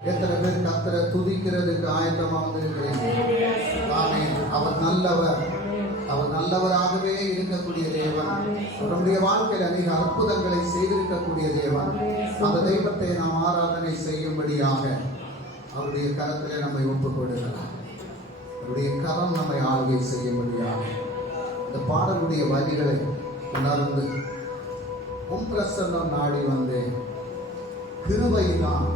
எத்தனை பேர் கர்த்தரை துதிக்கிறதுக்கு ஆயத்தமா வந்திருக்கிறீங்க? ஆமென். அவர் நல்லவர். அவர் நல்லவராகவே இருக்கக்கூடிய தேவன். அவருடைய வாழ்க்கையில் அநேக அற்புதங்களை செய்திருக்கக்கூடிய தேவன். அந்த தெய்வத்தை நாம் ஆராதனை செய்யும்படியாக அவருடைய கரத்திலே நம்மை ஒப்புக் கொடுக்கலாம். அவருடைய கரம் நம்மை ஆளுகை செய்யும்படியாக இந்த பாடலுடைய வரிகளை உணர்ந்து உம் பிரசன்னம் நாடி வந்தேன், கிருபைதான்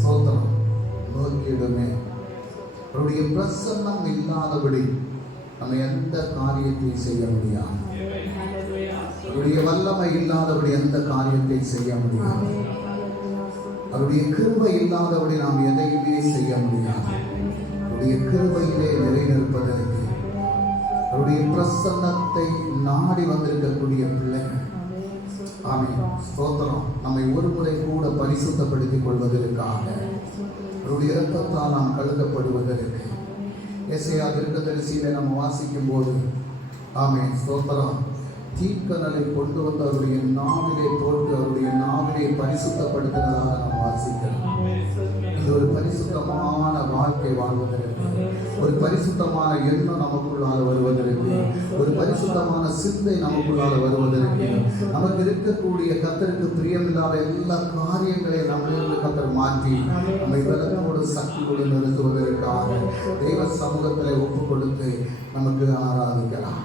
சோதனம் நோக்கிடுமே. அவருடைய பிரசன்னம் இல்லாதபடி நம்ம எந்த காரியத்தை செய்ய முடியாது. அவருடைய வல்லமை இல்லாதபடி எந்த காரியத்தை செய்ய முடியாது. அவருடைய கிருபை இல்லாதபடி நாம் எதையுமே செய்ய முடியாது. அவருடைய கிருபையிலே நிறைநிற்பதற்கு அவருடைய பிரசன்னத்தை நாடி வந்திருக்கக்கூடிய பிள்ளைகள், ஆமென், ஸ்தோத்திரம், நம்மை ஒரு முறை கூட பரிசுத்தப்படுத்திக் கொள்வதற்காக அவருடைய இரத்தத்தால் நாம் கழுகப்படுவதற்கு எசேயா தீர்க்கதரிசியிலே நம்ம வாசிக்கும் போது, ஆமென், ஸ்தோத்திரம், தீர்க்கனலை கொண்டு வந்து அவருடைய நாவிலே போட்டு அவருடைய நாவிலே பரிசுத்தப்படுத்துகிறதாக நாம் வாசிக்கிறோம். இது ஒரு பரிசுத்தமான வாழ்க்கை வாழ்வதற்கு, ஒரு பரிசுத்தமான எண்ணம் நமக்குள்ளாக வருவதற்கு, ஒரு பரிசுத்தமான சிந்தை நமக்குள்ளாக வருவதற்கு, நமக்கு இருக்கக்கூடிய கர்த்தருக்கு பிரியமில்லாத எல்லா காரியங்களையும் நம்மளிருந்து கர்த்தர் மாற்றி நம்மை பலத்தோடு சக்தியோடு நிறுத்துவதற்காக தெய்வ சமூகத்தில் ஒப்பு கொடுத்து நமக்கு ஆராதிக்கலாம்.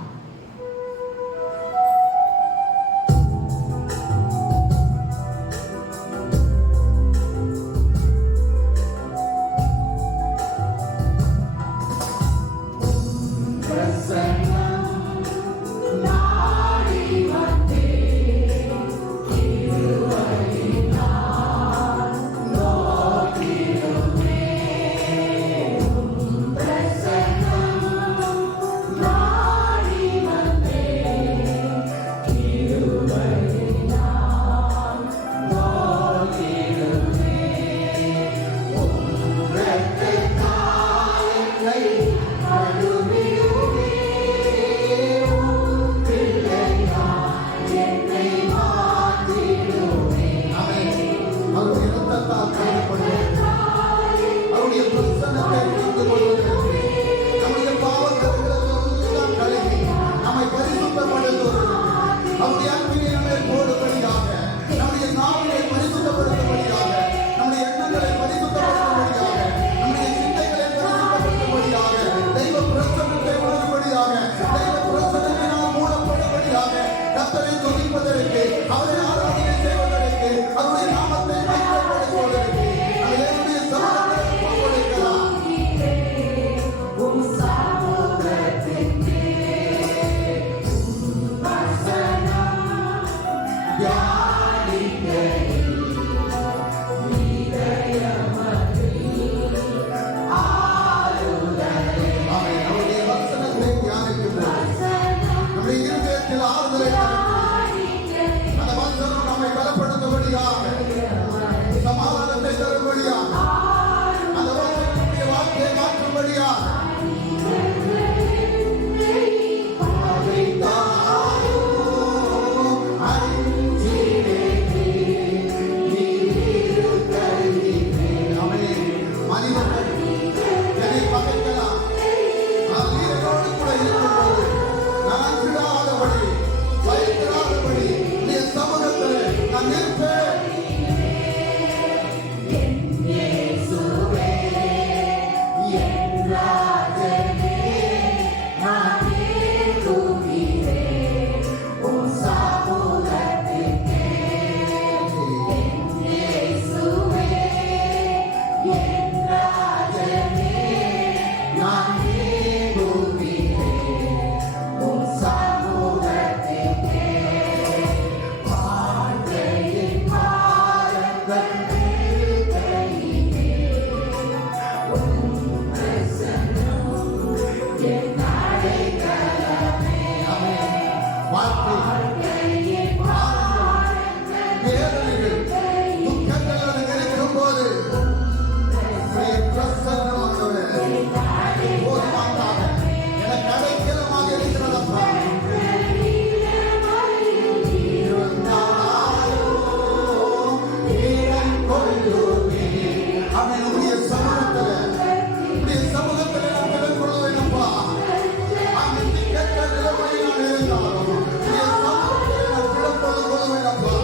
சமாதானத்தை தரும்படியா, அந்த வாழ்க்கையை மாற்றும்படியா Thank you. ஆமென். உம்முடைய சமூகத்திலே நான் விலகுவேன் அப்பா. ஆமென். திக்கற்ற நிலைமையில் நான் இருந்தாலும் உம்முடைய சமூகத்திலே நான் விலகுவேன் அப்பா.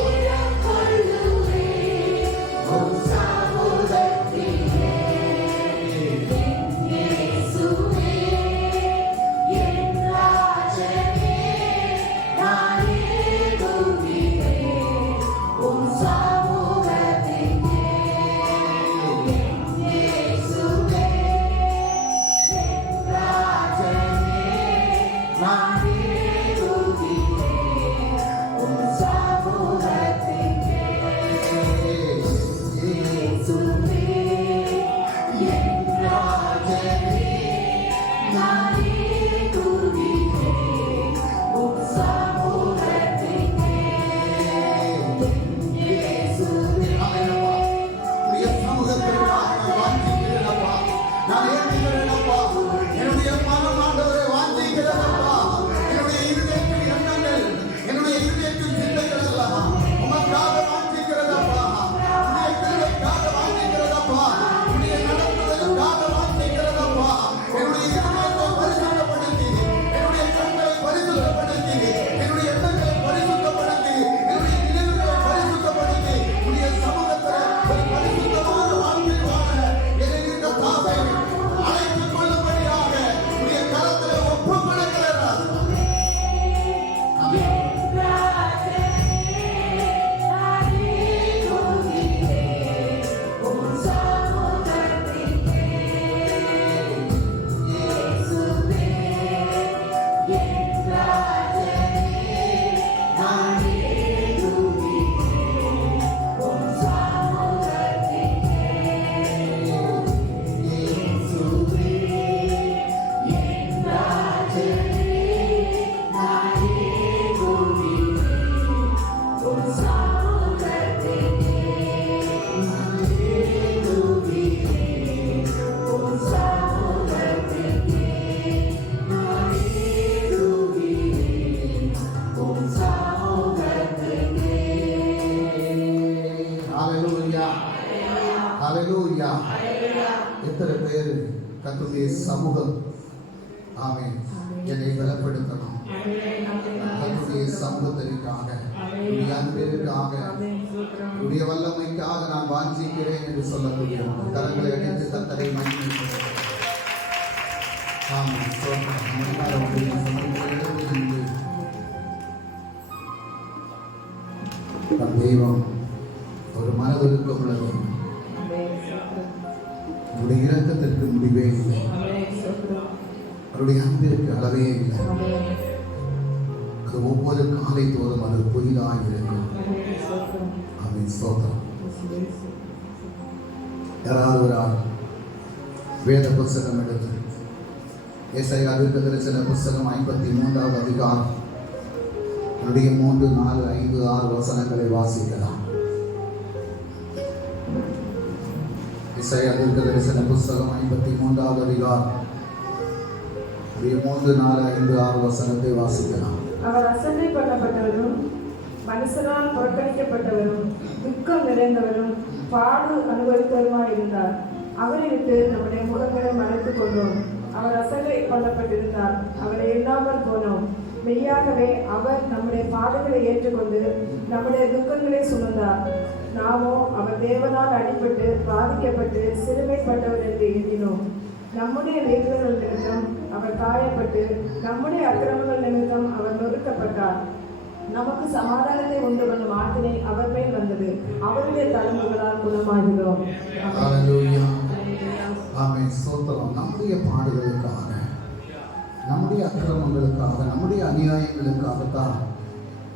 ஹல்லேலூயா. எத்தனை பேர் கர்த்தருடைய சமூகம் ஆமென் என்னை பலப்படுத்தணும். கர்த்தருடைய சமூகத்திற்காக, உடைய அன்பிற்காக, உடைய வல்லமைக்காக நான் வாஞ்சிக்கிறேன் என்று சொல்லக்கூடிய கரங்களை அடித்து கர்த்தரை மகிமைப்படுத்துகிறேன். ஆமென். நம் தெய்வம் ஒரு மனதுருக்கம் உள்ளது. அவருடைய இரக்கத்திற்கு முடிவே இல்லை. அவருடைய அன்பிற்கு அளவே இல்லை. அது ஒவ்வொரு காலை தோறும் அது புதிதாக இருக்கும். ஆமென். ஸ்தோத்திரம். யாராவது ஒரு ஆள் வேத புஸ்தகம் எடுத்து ஏசாயா தீர்க்கதரிசன புஸ்தகம் 53வது அதிகாரம் 3, 4, 5, 6 வசனங்களை வாசிக்கலாம். ஏசாயா தீர்க்கதரிசன புஸ்தகம் 53வது அதிகாரம் 3, 4, 5, 6 வசனத்தை வாசிக்கலாம். அவர் அசட்டை பண்ணப்பட்டவரும் மனுஷரால் புறக்கணிக்கப்பட்டவரும் துக்கம் நிறைந்தவரும் பாடு அனுபவித்தவருமாயிருந்தார். அவரை விட்டு நம்முடைய முகங்களை மறைத்துக் கொண்டோம். அவர் அசட்டை பண்ணப்பட்டிருந்தார், அவரை எண்ணாமல் போனோம். மெய்யாகவே அவர் நம்முடைய பாடுகளை ஏற்றுக்கொண்டு நம்முடைய துக்கங்களை சுமந்தார். நாமோ அவர் தேவனால் அடிபட்டு பாதிக்கப்பட்டு சிறுமைப்பட்டவர் என்று எண்ணினோம். நம்முடைய மீறுதல்கள் நிமித்தம் அவர் காயப்பட்டு நம்முடைய அக்கிரமங்கள் நிமித்தம் அவர் நொறுக்கப்பட்டார். நமக்கு சமாதானத்தை உண்டு பண்ணும் ஆற்றினை அவர் மேல் வந்தது. அவருடைய தழும்புகளால் குணமாகிறோம். ஆமென். ஸ்தோத்திரம். நம்முடைய பாடுகளுக்காக, நம்முடைய அக்கிரமங்களுக்காக, நம்முடைய அநியாயங்களுக்காகத்தான்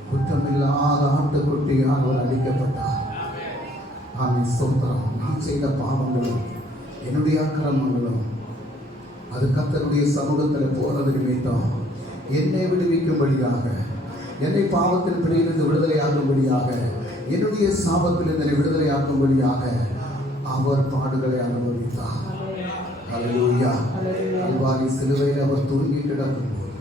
குற்றமில்லாத ஆட்டுக்குட்டியால் அவர் அழிக்கப்பட்டார். ஆமென். ஸ்தோத்திரம். நான் செய்த பாவங்களும் என்னுடைய அக்கிரமங்களும் அது கர்த்தருடைய சமூகத்தில் போறது நிமித்தம் என்னை விடுவிக்கும்படியாக, என்னை பாவத்தின் பிடியிலிருந்து விடுதலையாக்கும்படியாக, என்னுடைய சாபத்திலிருந்து என்னை விடுதலையாக்கும்படியாக அவர் பாடுகளை அனுபவித்தார். ஹல்லேலூயா. கல்வாரி சிலுவையில் அவர் தூங்கி கிடக்கும் போது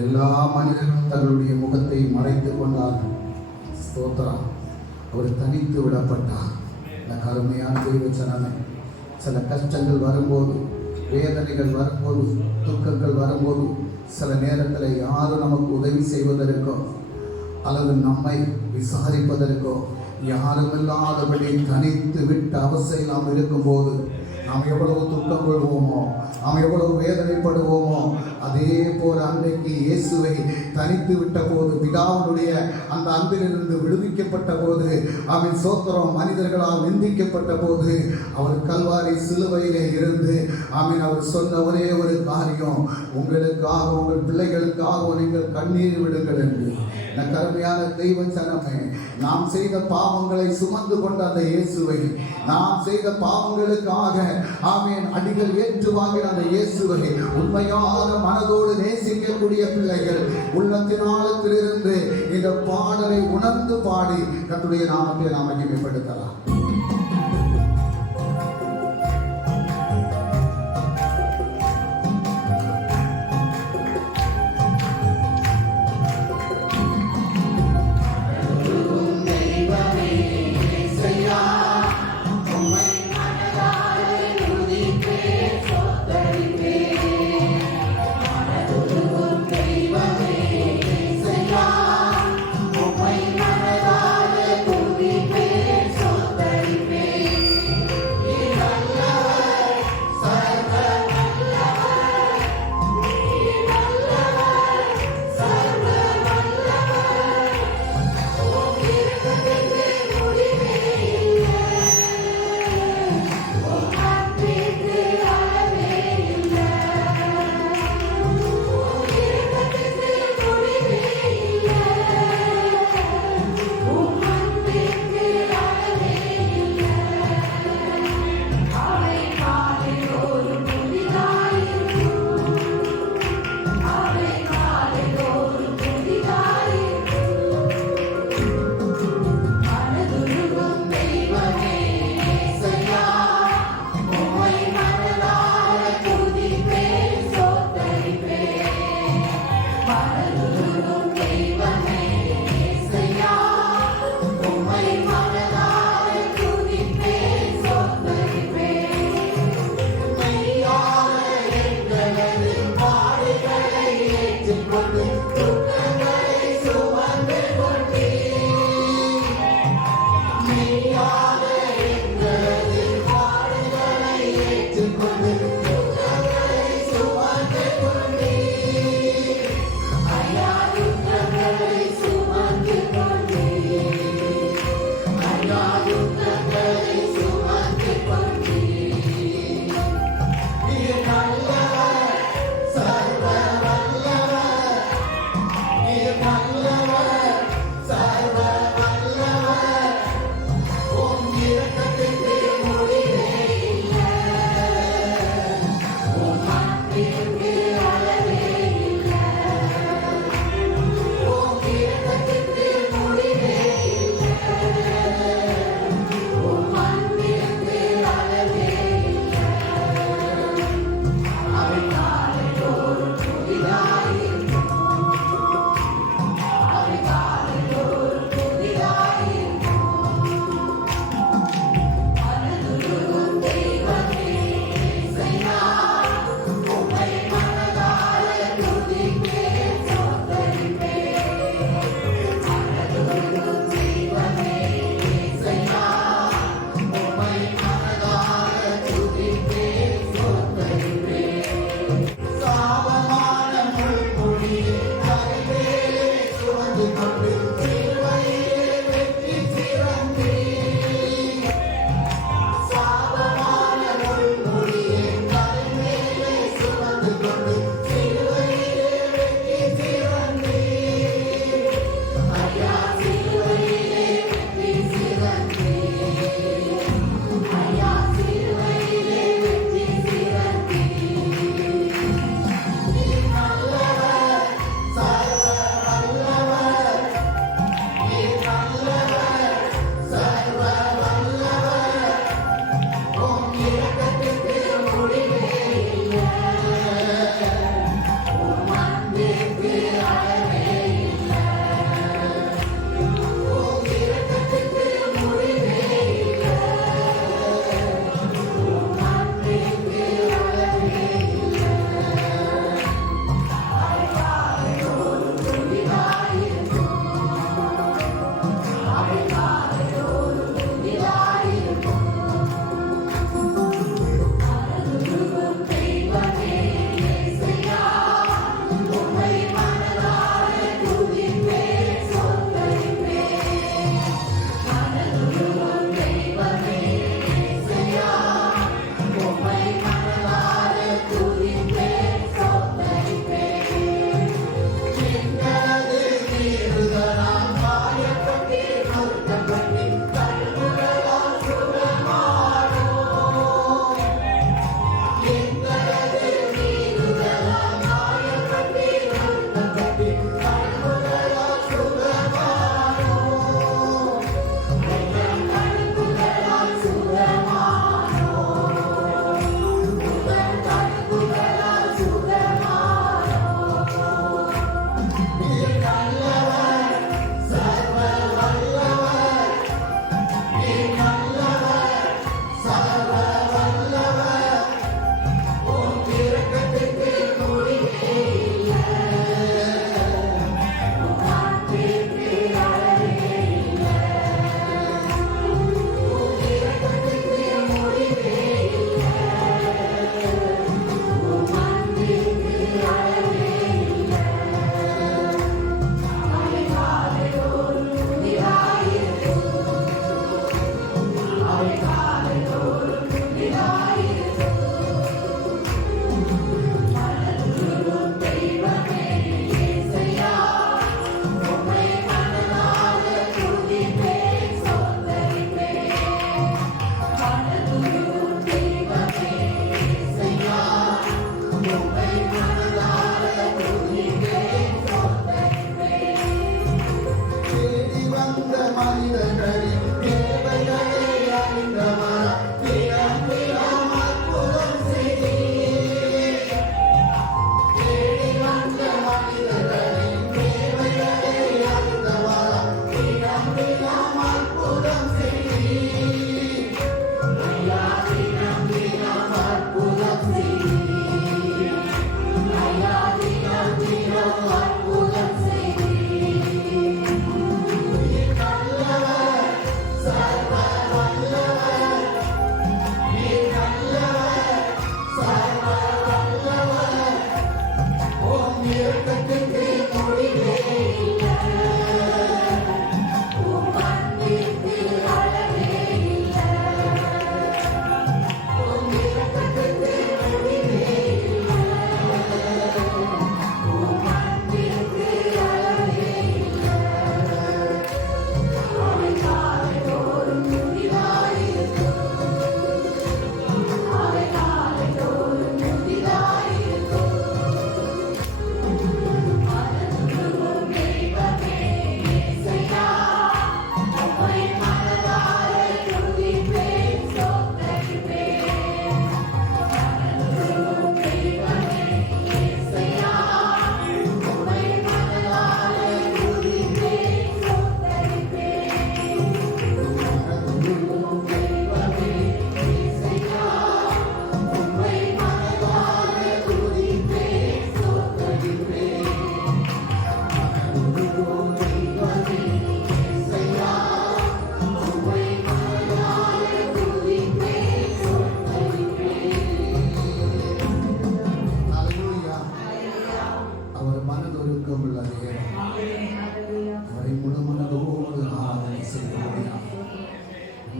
எல்லா மனிதர்களும் தங்களுடைய முகத்தை மறைத்து கொண்டார்கள். ஸ்தோத்திரம். அவர் தனித்து விடப்பட்டார். எனக்கு அருமையான தெய்வச்சனமே, சில கஷ்டங்கள் வரும்போது, வேதனைகள் வரும்போது, துக்கங்கள் வரும்போது, சில நேரத்தில் யாரும் நமக்கு உதவி செய்வதற்கோ அல்லது நம்மை விசாரிப்பதற்கோ யாரும் இல்லாதபடி தனித்து விட்டு அவசையில் நாம் இருக்கும்போது நாம் எவ்வளவு துக்கம் கொள்வோமோ, நாம் எவ்வளவு வேதனைப்படுவோமோ, அதே போல அன்றைக்கு இயேசுவை தனித்து விட்ட போது, பிதாவுடைய அந்த அன்பிலிருந்து விடுவிக்கப்பட்ட போது, அவன் சோத்திரம் மனிதர்களால் நிந்திக்கப்பட்ட போது, அவர் கல்வாரி சிலுவையிலே இருந்து அவர் சொன்ன ஒரே ஒரு காரியம், உங்களுக்காக உங்கள் பிள்ளைகளுக்காக நீங்கள் கண்ணீர் விடுங்கள் என்று. கருமையான தெய்வ சனமே, நாம் செய்த பாவங்களை சுமந்து கொண்ட அந்த இயேசுவை, நாம் செய்த பாவங்களுக்காக அடிகள் ஏற்று வாங்கின அந்த இயேசுவை உண்மையான மனதோடு நேசிக்கக்கூடிய பிள்ளைகள் உள்ளத்தின் ஆழத்திலிருந்து இந்த பாடலை உணர்ந்து பாடி கர்த்தருடைய நாமத்தை நாம் மகிமைப்படுத்தலாம்.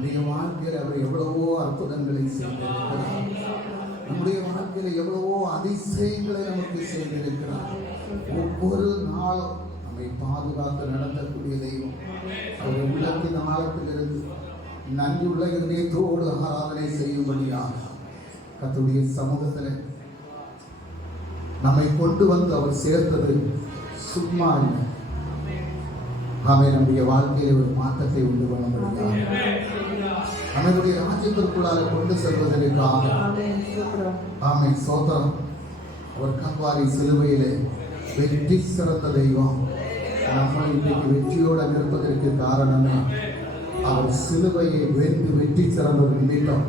நம்முடைய வாழ்க்கையில் அவர் எவ்வளவோ அற்புதங்களை செய்திருக்கிறார். நம்முடைய வாழ்க்கையில் எவ்வளவோ அதிசயங்களை நமக்கு செய்திருக்கிறார். ஒவ்வொரு நாளும் நம்மை பாதுகாத்து நடத்தக்கூடிய தெய்வம். அவர் உள்ளத்தின் ஆழத்திலிருந்து நன்றியுள்ள இதயத்தோடு ஆராதனை செய்யும்படியாக கர்த்தருடைய சமூகத்தில் நம்மை கொண்டு வந்து அவர் சேர்த்தது சும்மா இல்லை. ஆமென். நம்முடைய வாழ்க்கையில் ஒரு மாற்றத்தை உண்டு பண்ண முடியாது. நம்மளுடைய ராஜ்யத்திற்குள்ளாக கொண்டு செல்வதற்காக ஆமென் சோத்திரம். அவர் கல்வாரி சிலுவையிலே வெற்றி சிறந்த தெய்வம். நம்ம இன்றைக்கு வெற்றியோடு இருப்பதற்கு காரணமே அவர் சிலுவையை வென்று வெற்றி சிறந்தது நிமித்தம்.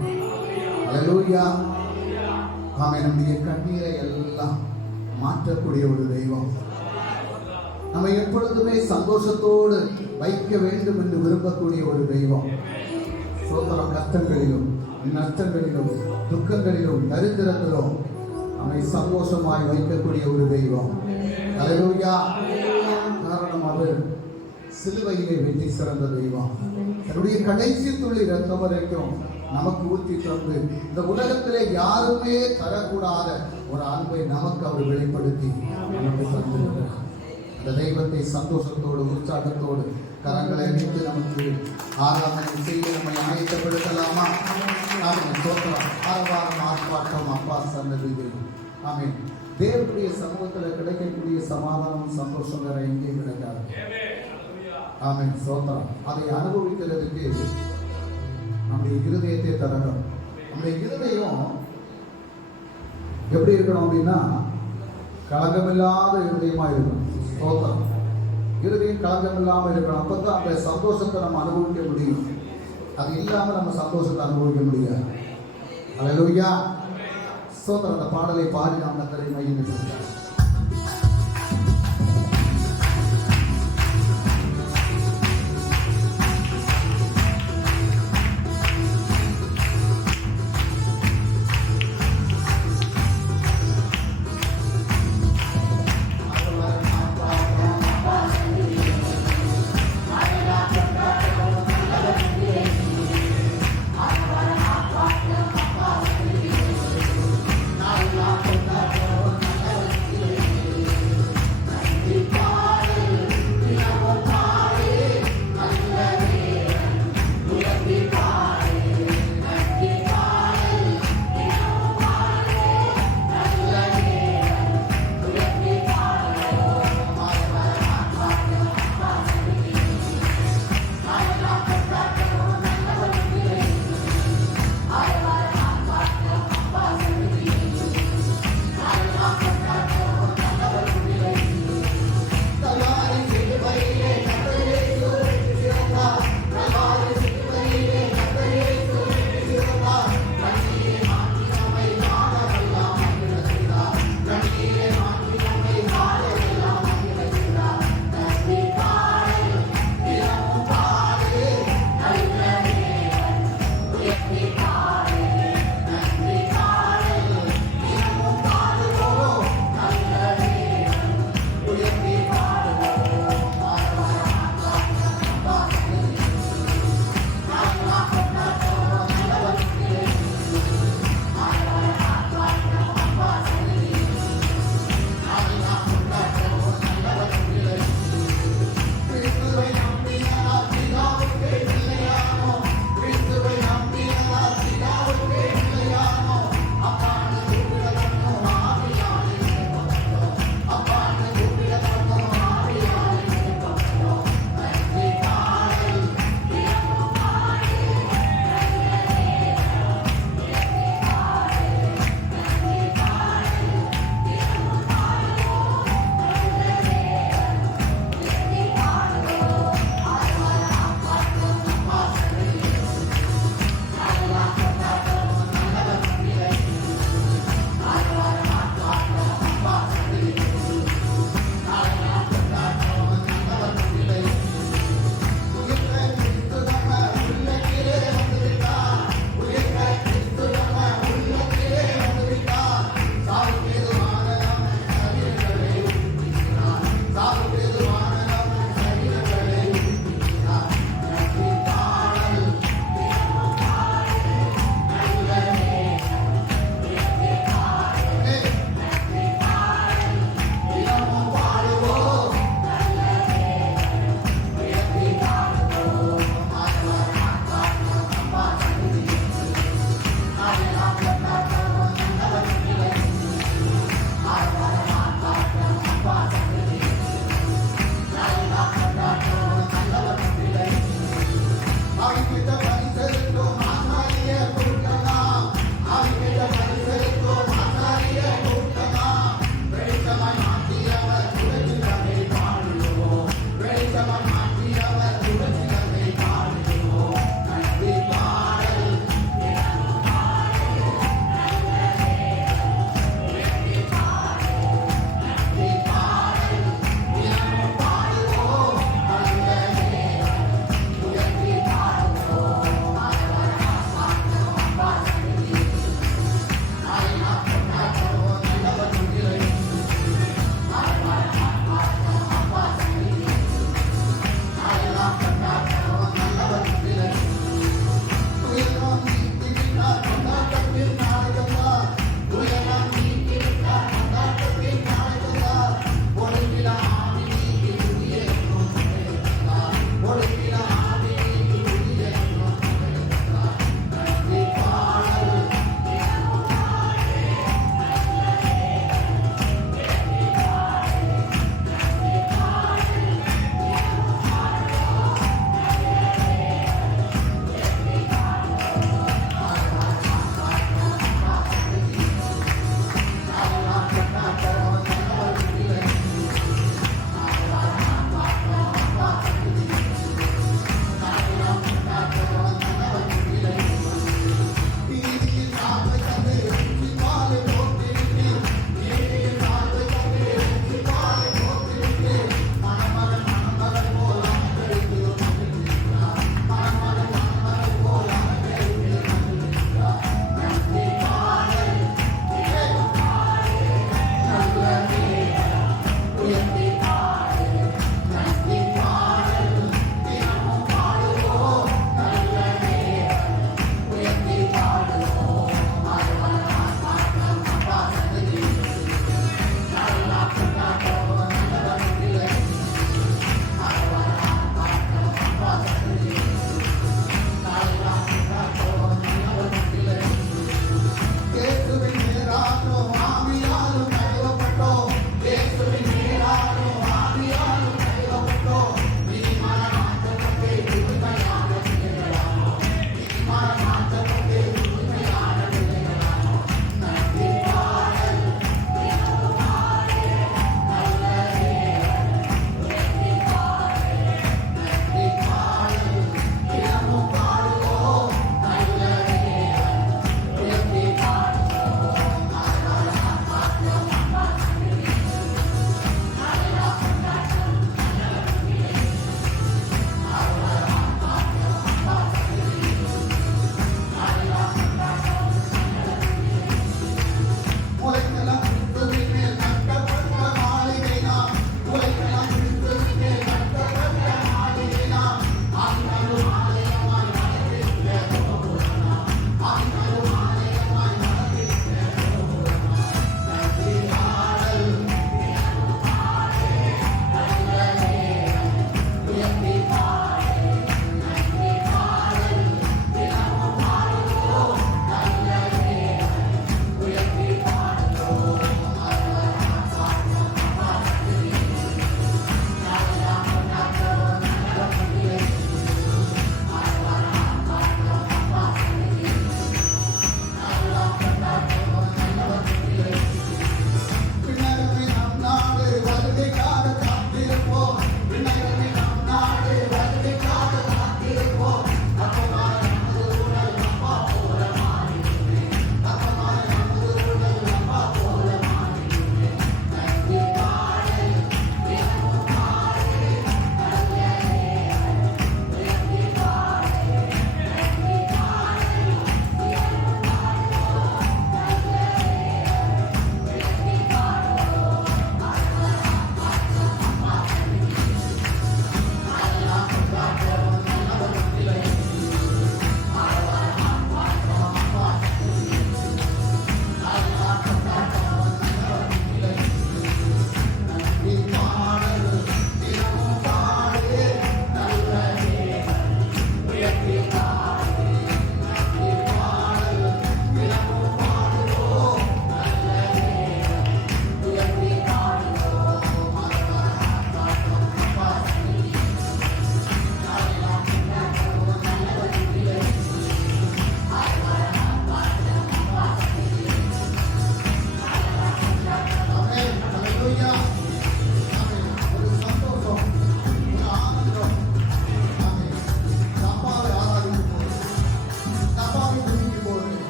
அல்லேலூயா. ஆமென். நம்முடைய கண்ணீரை எல்லாம் மாற்றக்கூடிய ஒரு தெய்வம். நம்ம எப்பொழுதுமே சந்தோஷத்தோடு வைக்க வேண்டும் என்று விரும்பக்கூடிய ஒரு தெய்வம். சோதரம் கஷ்டங்களிலும் நஷ்டங்களிலும் துக்கங்களிலும் தரித்திரத்திலும் நம்மை சந்தோஷமாய் வைக்கக்கூடிய ஒரு தெய்வம். அல்லேலூயா. காரணம் அவர் சிலுவையிலே வெற்றி சிறந்த தெய்வம். தன்னுடைய கடைசி துளி ரத்தம் வரைக்கும் நமக்கு ஊற்றி தந்து இந்த உலகத்திலே யாருமே தரக்கூடாத ஒரு அன்பை நமக்கு அவர் வெளிப்படுத்தி நமக்கு தந்திருக்கிறார். அந்த தெய்வத்தை சந்தோஷத்தோடு உற்சாகத்தோடு கரங்களை வைத்து நமக்கு ஆராதனை செய்ய நம்மை ஆயத்தப்படுத்தலாமா? ஆமென். சோத்திரம். ஆரவாரம் ஆர்ப்பாட்டம் அப்பா சன்னதியில். ஆமென். தேவனுடைய சமூகத்தில் கிடைக்கக்கூடிய சமாதானம் சந்தோஷம் வேற எங்கேயும் கிடைக்காது. ஆமென். சோத்திரம். அதை அனுபவிக்கிறதுக்கு நம்முடைய இருதயத்தை தரணும். நம்முடைய இருதயம் எப்படி இருக்கணும் அப்படின்னா களங்கமில்லாத இருதயமா இருக்கணும். ஸ்தோத்திரம். இருதயம் களங்கமில்லாமல் இருக்கணும். அப்பதான் அந்த சந்தோஷத்தை நம்ம அனுபவிக்க முடியும். அது இல்லாமல் நம்ம சந்தோஷத்தை அனுபவிக்க முடியாது. அல்லேலூயா. ஸ்தோத்திரம். அந்த பாடலை பாடி நாம் கர்த்தரை மகிமைப்படுத்துவோம்.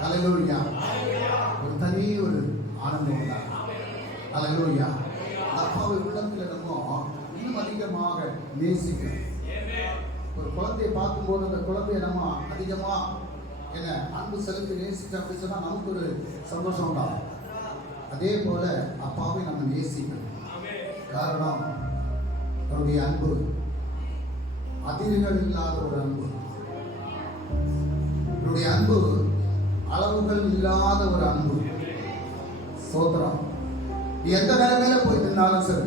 ஹல்லேலூயா. ஒரு தனி ஒரு ஆனந்தம் உண்டா. ஹல்லேலூயா. அப்பாவை உள்ளத்தில் நம்ம இன்னும் அதிகமாக நேசிக்கணும். ஒரு குழந்தையை பார்க்கும்போது அந்த குழந்தைய நம்ம அதிகமா என்ன அன்பு செலுத்தி நேசிச்சோம் அப்படின்னு சொன்னா நமக்கு ஒரு சந்தோஷம் தான். அதே போல அப்பாவை நம்ம நேசிக்கணும். காரணம் அவருடைய அன்பு அதிர்கள் இல்லாத ஒரு அன்பு. அவருடைய அன்பு அளவுகள் இல்லாத ஒரு அன்பு. சோத்திரம். நீ எந்த நிலைமையில போய் நின்றாலும் சரி,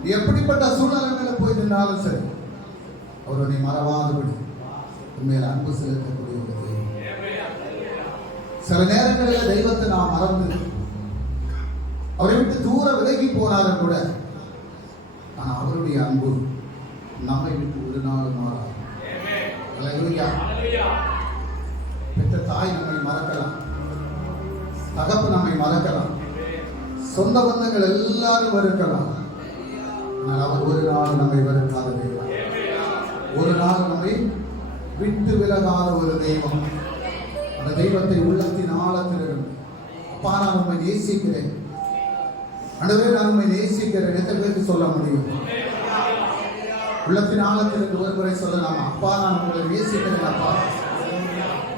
நீ எப்படிப்பட்ட சூழ்நிலைமையில போய் நின்றாலும் சரி, அவருடைய மறவாதபடி உண்மையில அன்பு செலுத்தக்கூடிய ஒரு தெய்வம். சில நேரங்களில் தெய்வத்தை நாம் மறந்து அவரை விட்டு தூர விலகி போனாலும் கூட, ஆனா அவருடைய அன்பு நம்மை விட்டு ஒரு நாள் மாறாது. அல்லேலூயா. பெற்ற தாய் நம்மை மறக்கலாம், தகப்பு நம்மை மறக்கலாம், சொந்த பந்தங்கள் எல்லாரும் வெறுக்கலாம். ஆனால் அவர் ஒரு நாள் நம்மை வெறுக்காத தெய்வம், ஒரு நாள் நம்மை விட்டு விலகாத ஒரு தெய்வம். அந்த தெய்வத்தை உள்ளத்தின் ஆழத்தில் இருந்து, அப்பா நான் உண்மை நேசிக்கிறேன், ஆண்டவரே நான் உண்மை நேசிக்கிறேன் எத்தனை பேருக்கு சொல்ல முடியும்? உள்ளத்தின் ஆழத்தில் இருந்து ஒரு முறை சொல்லலாமா? அப்பா நான் உங்களை நேசிக்கிறேன் அப்பா,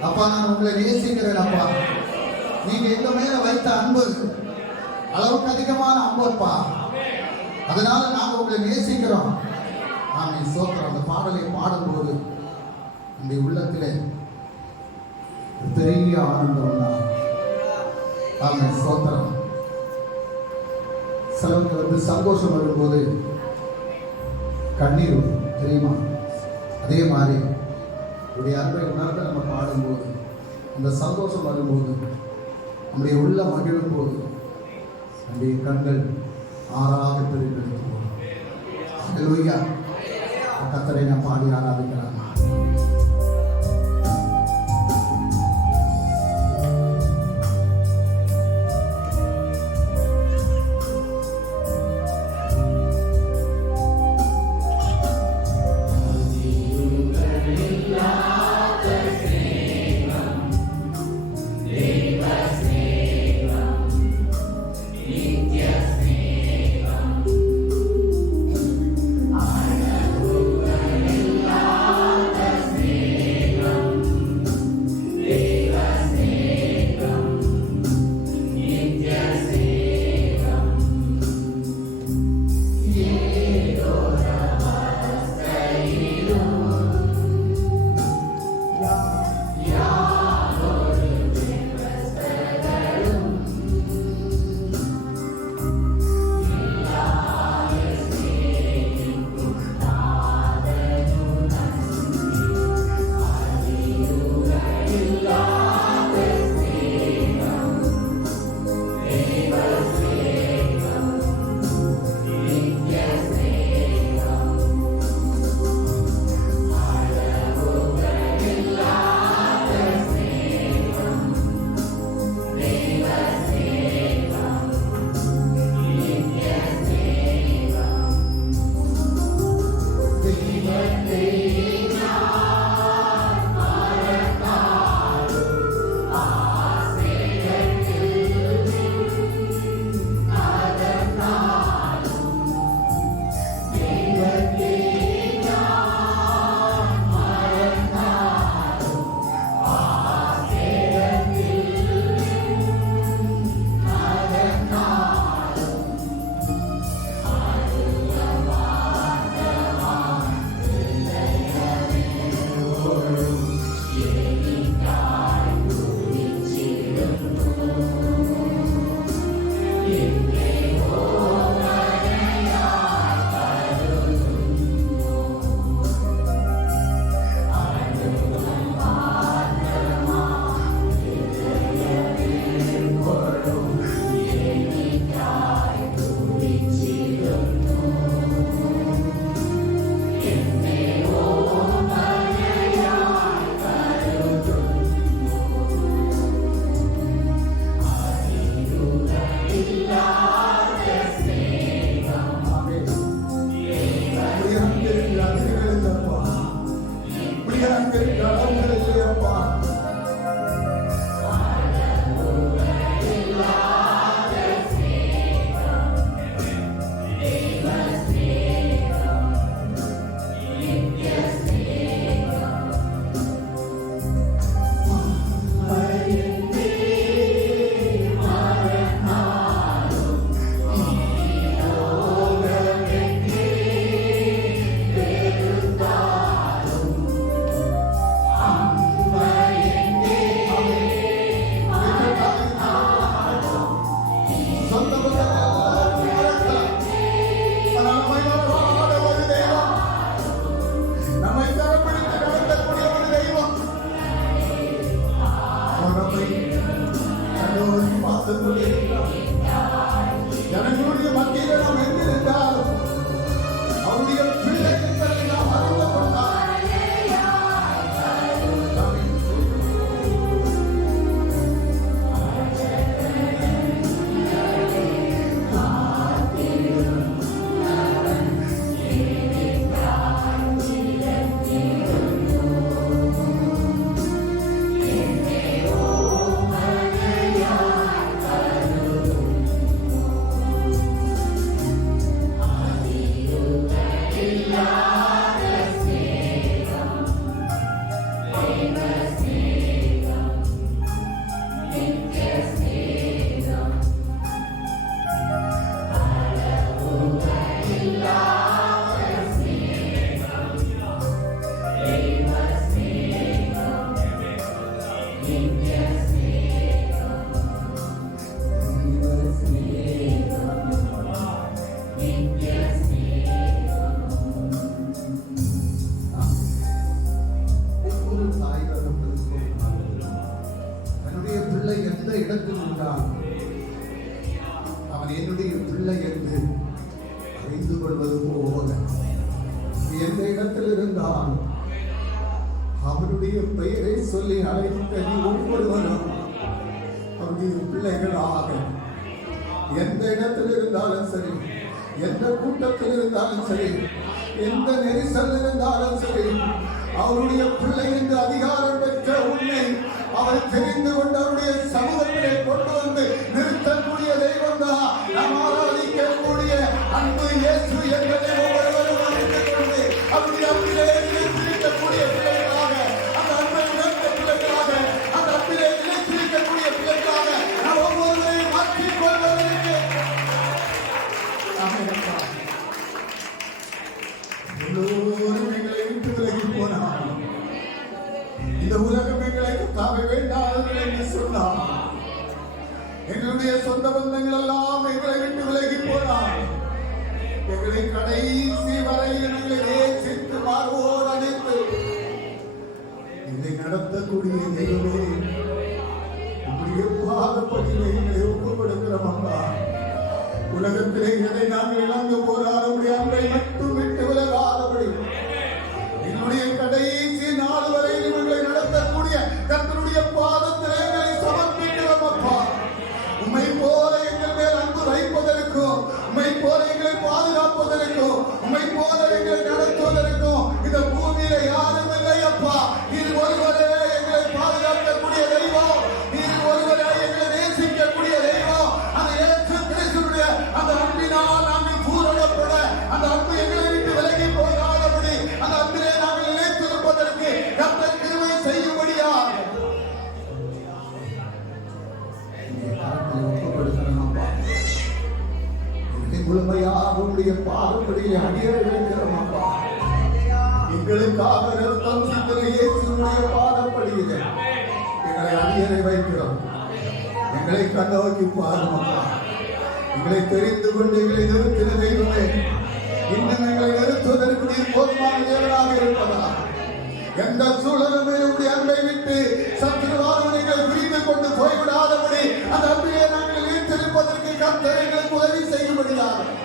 அப்பா நான் உங்களை நேசிக்கிறேன் அப்பா. நீங்க எங்க மேல வைத்த அன்பு அளவுக்கு அதிகமான அன்பு அப்பா, அதனால நாங்க உங்களை நேசிக்கிறோம். நாம சோத்திரம். அந்த பாடலை பாடும்போது அந்த உள்ளத்திலே பெரிய ஆனந்தம் தான். ஆமே சோத்திரம். சிலருக்கு சந்தோஷம் வரும்போது கண்ணீர் வரும் தெரியுமா? அதே மாதிரி உடைய அன்பை உணர்ந்து நம்ம பாடும்போது, அந்த சந்தோஷம் வரும்போது, நம்முடைய உள்ள மகிழும் போது நம்முடைய கண்கள் ஆறாக பெருக்கெடுத்து போகும். ஹல்லேலூயா. கர்த்தரை நான் பாடி ஆராதிக்கலாம். இருக்கிறான். அவன் என்னுடைய பிள்ளை என்று அறிந்து கொள்வது போல எந்த இடத்தில் இருந்தான் அவனுடைய பெயரை சொல்லி அழைத்த நீ ஒவ்வொருவரும் அவருடைய பிள்ளைகளாக எந்த இடத்தில் இருந்தாலும் சரி, எந்த கூட்டத்தில் இருந்தாலும் சரி, எந்த நெரிசல் இருந்தாலும் சரி, அவருடைய பிள்ளை என்று அதிகாரம் பெற்ற உண்மை அவர் தெரிந்து கொண்டு அவருடைய சமூகத்திலே கொண்டு வந்து நிறுத்தக்கூடிய தெய்வம் தான் நாம் ஆராதிக்கக்கூடிய அன்பு இயேசு என்பதை ஒவ்வொருவரும் அறிந்து கொண்டு அவருடைய அன்பிலே நிலைத்திருக்கக்கூடிய பிள்ளைகளாக, அந்த அன்பை உணர்ந்த பிள்ளைகளாக, அந்த அன்பிலே நிலைத்திருக்கக்கூடிய பிள்ளைகளாக நாம் ஒவ்வொருவரையும் மாற்றிக் கொள்வதற்கு எல்லோரும் எங்களை விட்டு விலகி போனார். இந்த உலகம் எங்களை தாங்க வேண்டாம் என்று சொன்னார். எங்களுடைய சொந்த பந்தங்கள் எல்லாம் எங்களை விட்டு விலகி போனார். எங்களை கடைசி வரையில் எங்களை நேசித்து மார்போடு அணைத்து இதை நடத்தக்கூடிய தெய்வமே, உங்களுடைய பாதப்படியிலே எங்களை ஒப்புக் கொடுக்கிறோம் அப்பா. உலகத்திலே எதை நாங்கள் இழந்து போராடுடைய அன்பை மட்டும் விட்டு விலகாதபடி என்னுடைய கடைசி நாள் வரை இவர்களை நடத்தக்கூடிய கர்த்தருடைய பாதத்திலே எங்களை சமர்ப்பிக்கிறோம் அப்பா. உம்மை போல எங்கள் மேல் அன்பு வைப்பதற்கும், உம்மை போல எங்களை பாதுகாப்பதற்கும், உம்மை போல எங்களை நடத்துவதற்கும் இந்த பூமியில யாரும் இல்லை அப்பா. இது ஒருவரே எங்களை பாதுகாக்கக்கூடிய தெய்வம், இது ஒருவரே எங்களை நேசிக்கக்கூடிய தெய்வம். அந்த இயேசு கிறிஸ்துவுடைய அந்த அன்பினால் நாங்கள் பூரணப்பட, அந்த அன்பு எங்களை விட்டு விலகி போகாதபடி அந்த அன்பிலே நாங்கள் நிலைத்திருப்பதற்கு கர்த்தர் கிருபை செய்யும்படியாக முழுமையாக உடைய பாதப்படியை அடிய வைக்கிறோம் அப்பா. எங்களுக்காக ரத்தம் சிந்தின இயேசுவுடைய பாதப்படியிலே எங்களை அடியறை வைக்கிறோம். எங்களை கண்ணோக்கி பாரும் அப்பா. எங்களை தெரிந்து கொண்டு எங்களை நிறுத்தின தெய்வமே, இன்னும் எங்களை நிறுத்துவதற்கு நீர் போதுமான தேவனாக இருப்பதா? எந்த சூழலுமே உடைய அன்பை விட்டு சத்துருவாக நீங்கள் பிரிந்து கொண்டு போய்விடாதபடி அந்த அன்பிலே நாங்கள் ஈர்த்திருப்பதற்கு கர்த்தர் எங்களுக்கு உதவி செய்யும்படியாக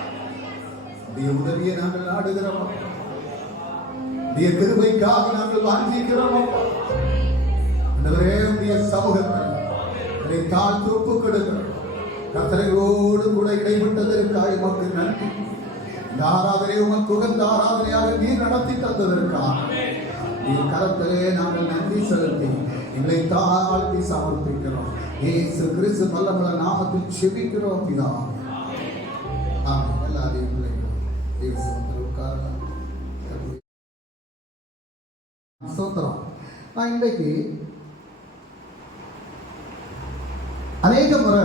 உடைய உதவியை நாங்கள் நாடுகிறோம். உடைய கிருபைக்காக நாங்கள் வாஞ்சிக்கிறோம். ஆண்டவரே, உடைய சமூகத்தை தாழ்த்து ஒப்புக் கொடுக்கிறோம். கர்த்தரோடு கூட இடைப்பட்டதற்காக உமக்கு நன்றி. இந்த ஆராதனை உமக்கு உகந்த ஆராதனையாக நீர் நடத்தி தந்ததற்காக நீர் கரத்திலே நாங்கள் நன்றி செலுத்தி எங்களை தாழ்த்தி சமர்ப்பிக்கிறோம். இயேசு கிறிஸ்து நல்ல நாமத்தில் செபிக்கிறோம் பிதாவே. ஆமென். எல்லாரையும் பிள்ளைகளும் இயேசு உட்காரலாம். ஸ்தோத்திரம். நான் இன்றைக்கு அநேக முறை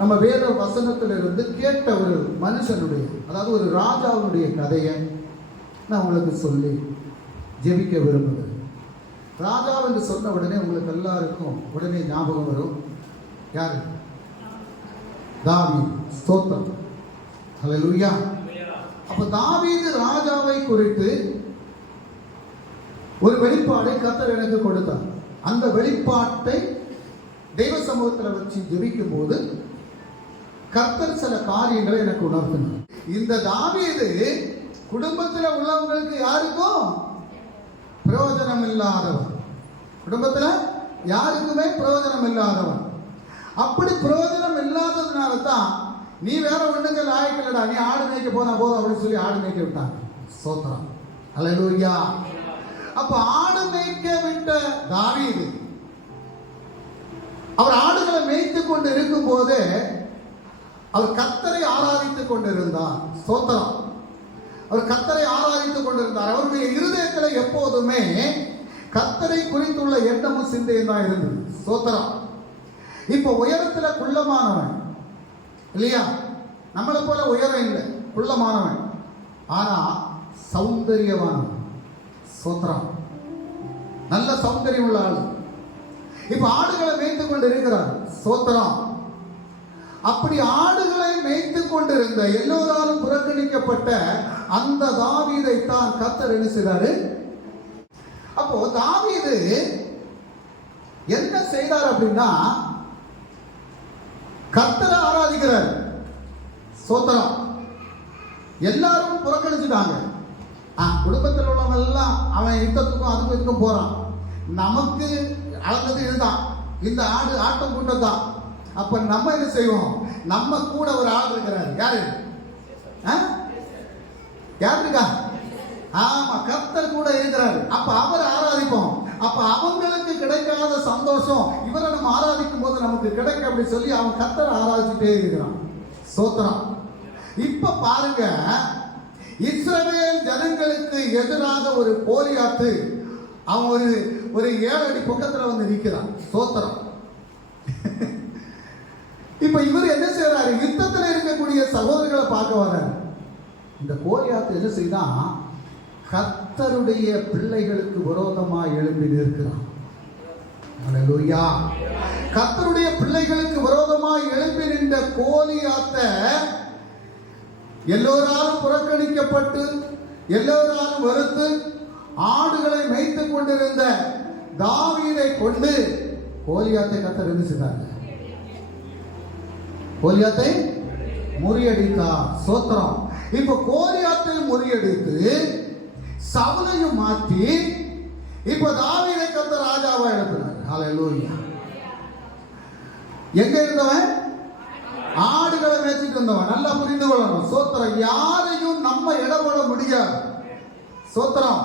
நம்ம வேத வசனத்திலிருந்து கேட்ட ஒரு மனுஷனுடைய, அதாவது ஒரு ராஜாவுடைய கதையை நான் உங்களுக்கு சொல்லி ஜெபிக்க விரும்புகிறேன். ராஜா என்று சொன்ன உடனே உங்களுக்கு எல்லாருக்கும் உடனே ஞாபகம் வரும். யாரு? தாவீது. ஸ்தோத்திரம். ஹல்லேலூயா. அப்ப தாவீது ராஜாவை குறித்து ஒரு வெளிப்பாடை கர்த்தர் எனக்கு கொடுத்தார். அந்த வெளிப்பாட்டை தெய்வ சமூகத்தில் வச்சு ஜெபிக்கும் போது கர்த்தர் சில காரியங்களை எனக்கு உணர்த்தினார். இந்த தாவீது குடும்பத்தில் உள்ளவங்களுக்கு யாருக்கும் பிரயோஜனம் இல்லாதவன், குடும்பத்தில் யாருக்குமே பிரயோஜனம் இல்லாதவன். அப்படி பிரயோஜனம் இல்லாததுனால தான் நீ வேற ஒண்ணுங்க லாயக்கில்லடா, நீ ஆடு மேய்க்க போனா போதும் அப்படின்னு சொல்லி ஆடு மேய்க்க விட்டாங்க. ஸ்தோத்திரம். ஹல்லேலூயா. அப்ப ஆடு மேய்க்க விட்ட தாவீது அவர் ஆடுகளை மேய்த்து கொண்டு இருக்கும் போதே அவர் கர்த்தரை ஆராதித்துக் கொண்டிருந்தார். ஸ்தோத்திரம். அவர் கர்த்தரை ஆராதித்துக் கொண்டிருந்தார். அவருடைய இருதயத்தில் எப்போதுமே கர்த்தரை குறித்துள்ள எண்ணமும் சிந்தையும் தான் இருந்தது. ஸ்தோத்திரம். இப்ப உயரத்துல குள்ளமானவன் இல்லையா, நம்மளை போல உயரம் இல்லை, குள்ளமானவன், ஆனா சௌந்தரியவானவன். ஸ்தோத்திரம். நல்ல சௌந்தரியம் உள்ள ஆள். இப்ப ஆடுகளை மேய்த்து கொண்டு இருக்கிறார். ஸ்தோத்திரம். அப்படி ஆடுகளை மேய்த்து கொண்டிருந்த எல்லோராலும் புறக்கணிக்கப்பட்ட அந்த தாவீதை தான் கர்த்தர் என்ன செய்தாரு? அப்போ தாவீது என்ன செய்தார் அப்படின்னா, கர்த்தரை ஆராதிக்கிறார். சோத்திரம். எல்லாரும் புறக்கணிச்சுட்டாங்க. குடும்பத்தில் உள்ளவங்க எல்லாம் அவன் யுத்தத்துக்கும் அதுக்கும் இதுக்கும் போறான். நமக்கு அளந்தது இதுதான், இந்த ஆட்டம் கூட்டம் தான். அப்ப நம்ம என்ன செய்வோம்? நம்ம கூட ஒரு ஆள் இருக்கிறார். யாரு? யார் இருக்கா? ஆமா, கர்த்தர் கூட இருக்கிறார். அப்ப அவரை ஆராதிப்போம். அப்ப அவங்களுக்கு கிடைக்காத சந்தோஷம் இவரை நம்ம ஆராதிக்கும் போது நமக்கு கிடைக்க அப்படி சொல்லி அவன் கர்த்தரை ஆராதிச்சுட்டே இருக்கிறான். சோத்திரம். இப்ப பாருங்க, இஸ்ரவேல் ஜனங்களுக்கு எதிராக ஒரு கோலியாத்து அவன் ஒரு 7 அடி பக்கத்துல வந்து நிற்கிறான். சோத்திரம். இப்ப இவர் என்ன செய்யறாரு? யுத்தத்தில் இருக்கக்கூடிய சகோதரர்களை பார்க்க வர்றாரு. இந்த கோலியாத்து என்ன செய்தான்? கர்த்தருடைய பிள்ளைகளுக்கு விரோதமாக எழும்பி நிற்கிறான். அல்லேலூயா. கர்த்தருடைய பிள்ளைகளுக்கு விரோதமாக எழும்பி நின்ற கோலியாத்தை எல்லோராலும் புறக்கணிக்கப்பட்டு எல்லோராலும் வெறுத்து ஆடுகளை மேய்த்துக் கொண்டிருந்த தாவீதை கொண்டு கோலியாத்தை கர்த்தர் என்ன செய்தார்? கோலியாத்தை முறியடித்தார். சோத்திரம். இப்ப கோலியாத்தை முறியடித்து சவுலையும் மாற்றி இப்ப தாவீதை கர்த்தர் ராஜாவா எழுப்பினார். ஹல்லேலூயா. எங்க இருந்தவன்? ஆடுகளை மேய்ச்சிட்டு இருந்தவன். நல்லா புரிந்து கொள்ளணும். சோத்திரம். யாரையும் நம்ம இடப்பட முடியாது. சோத்திரம்.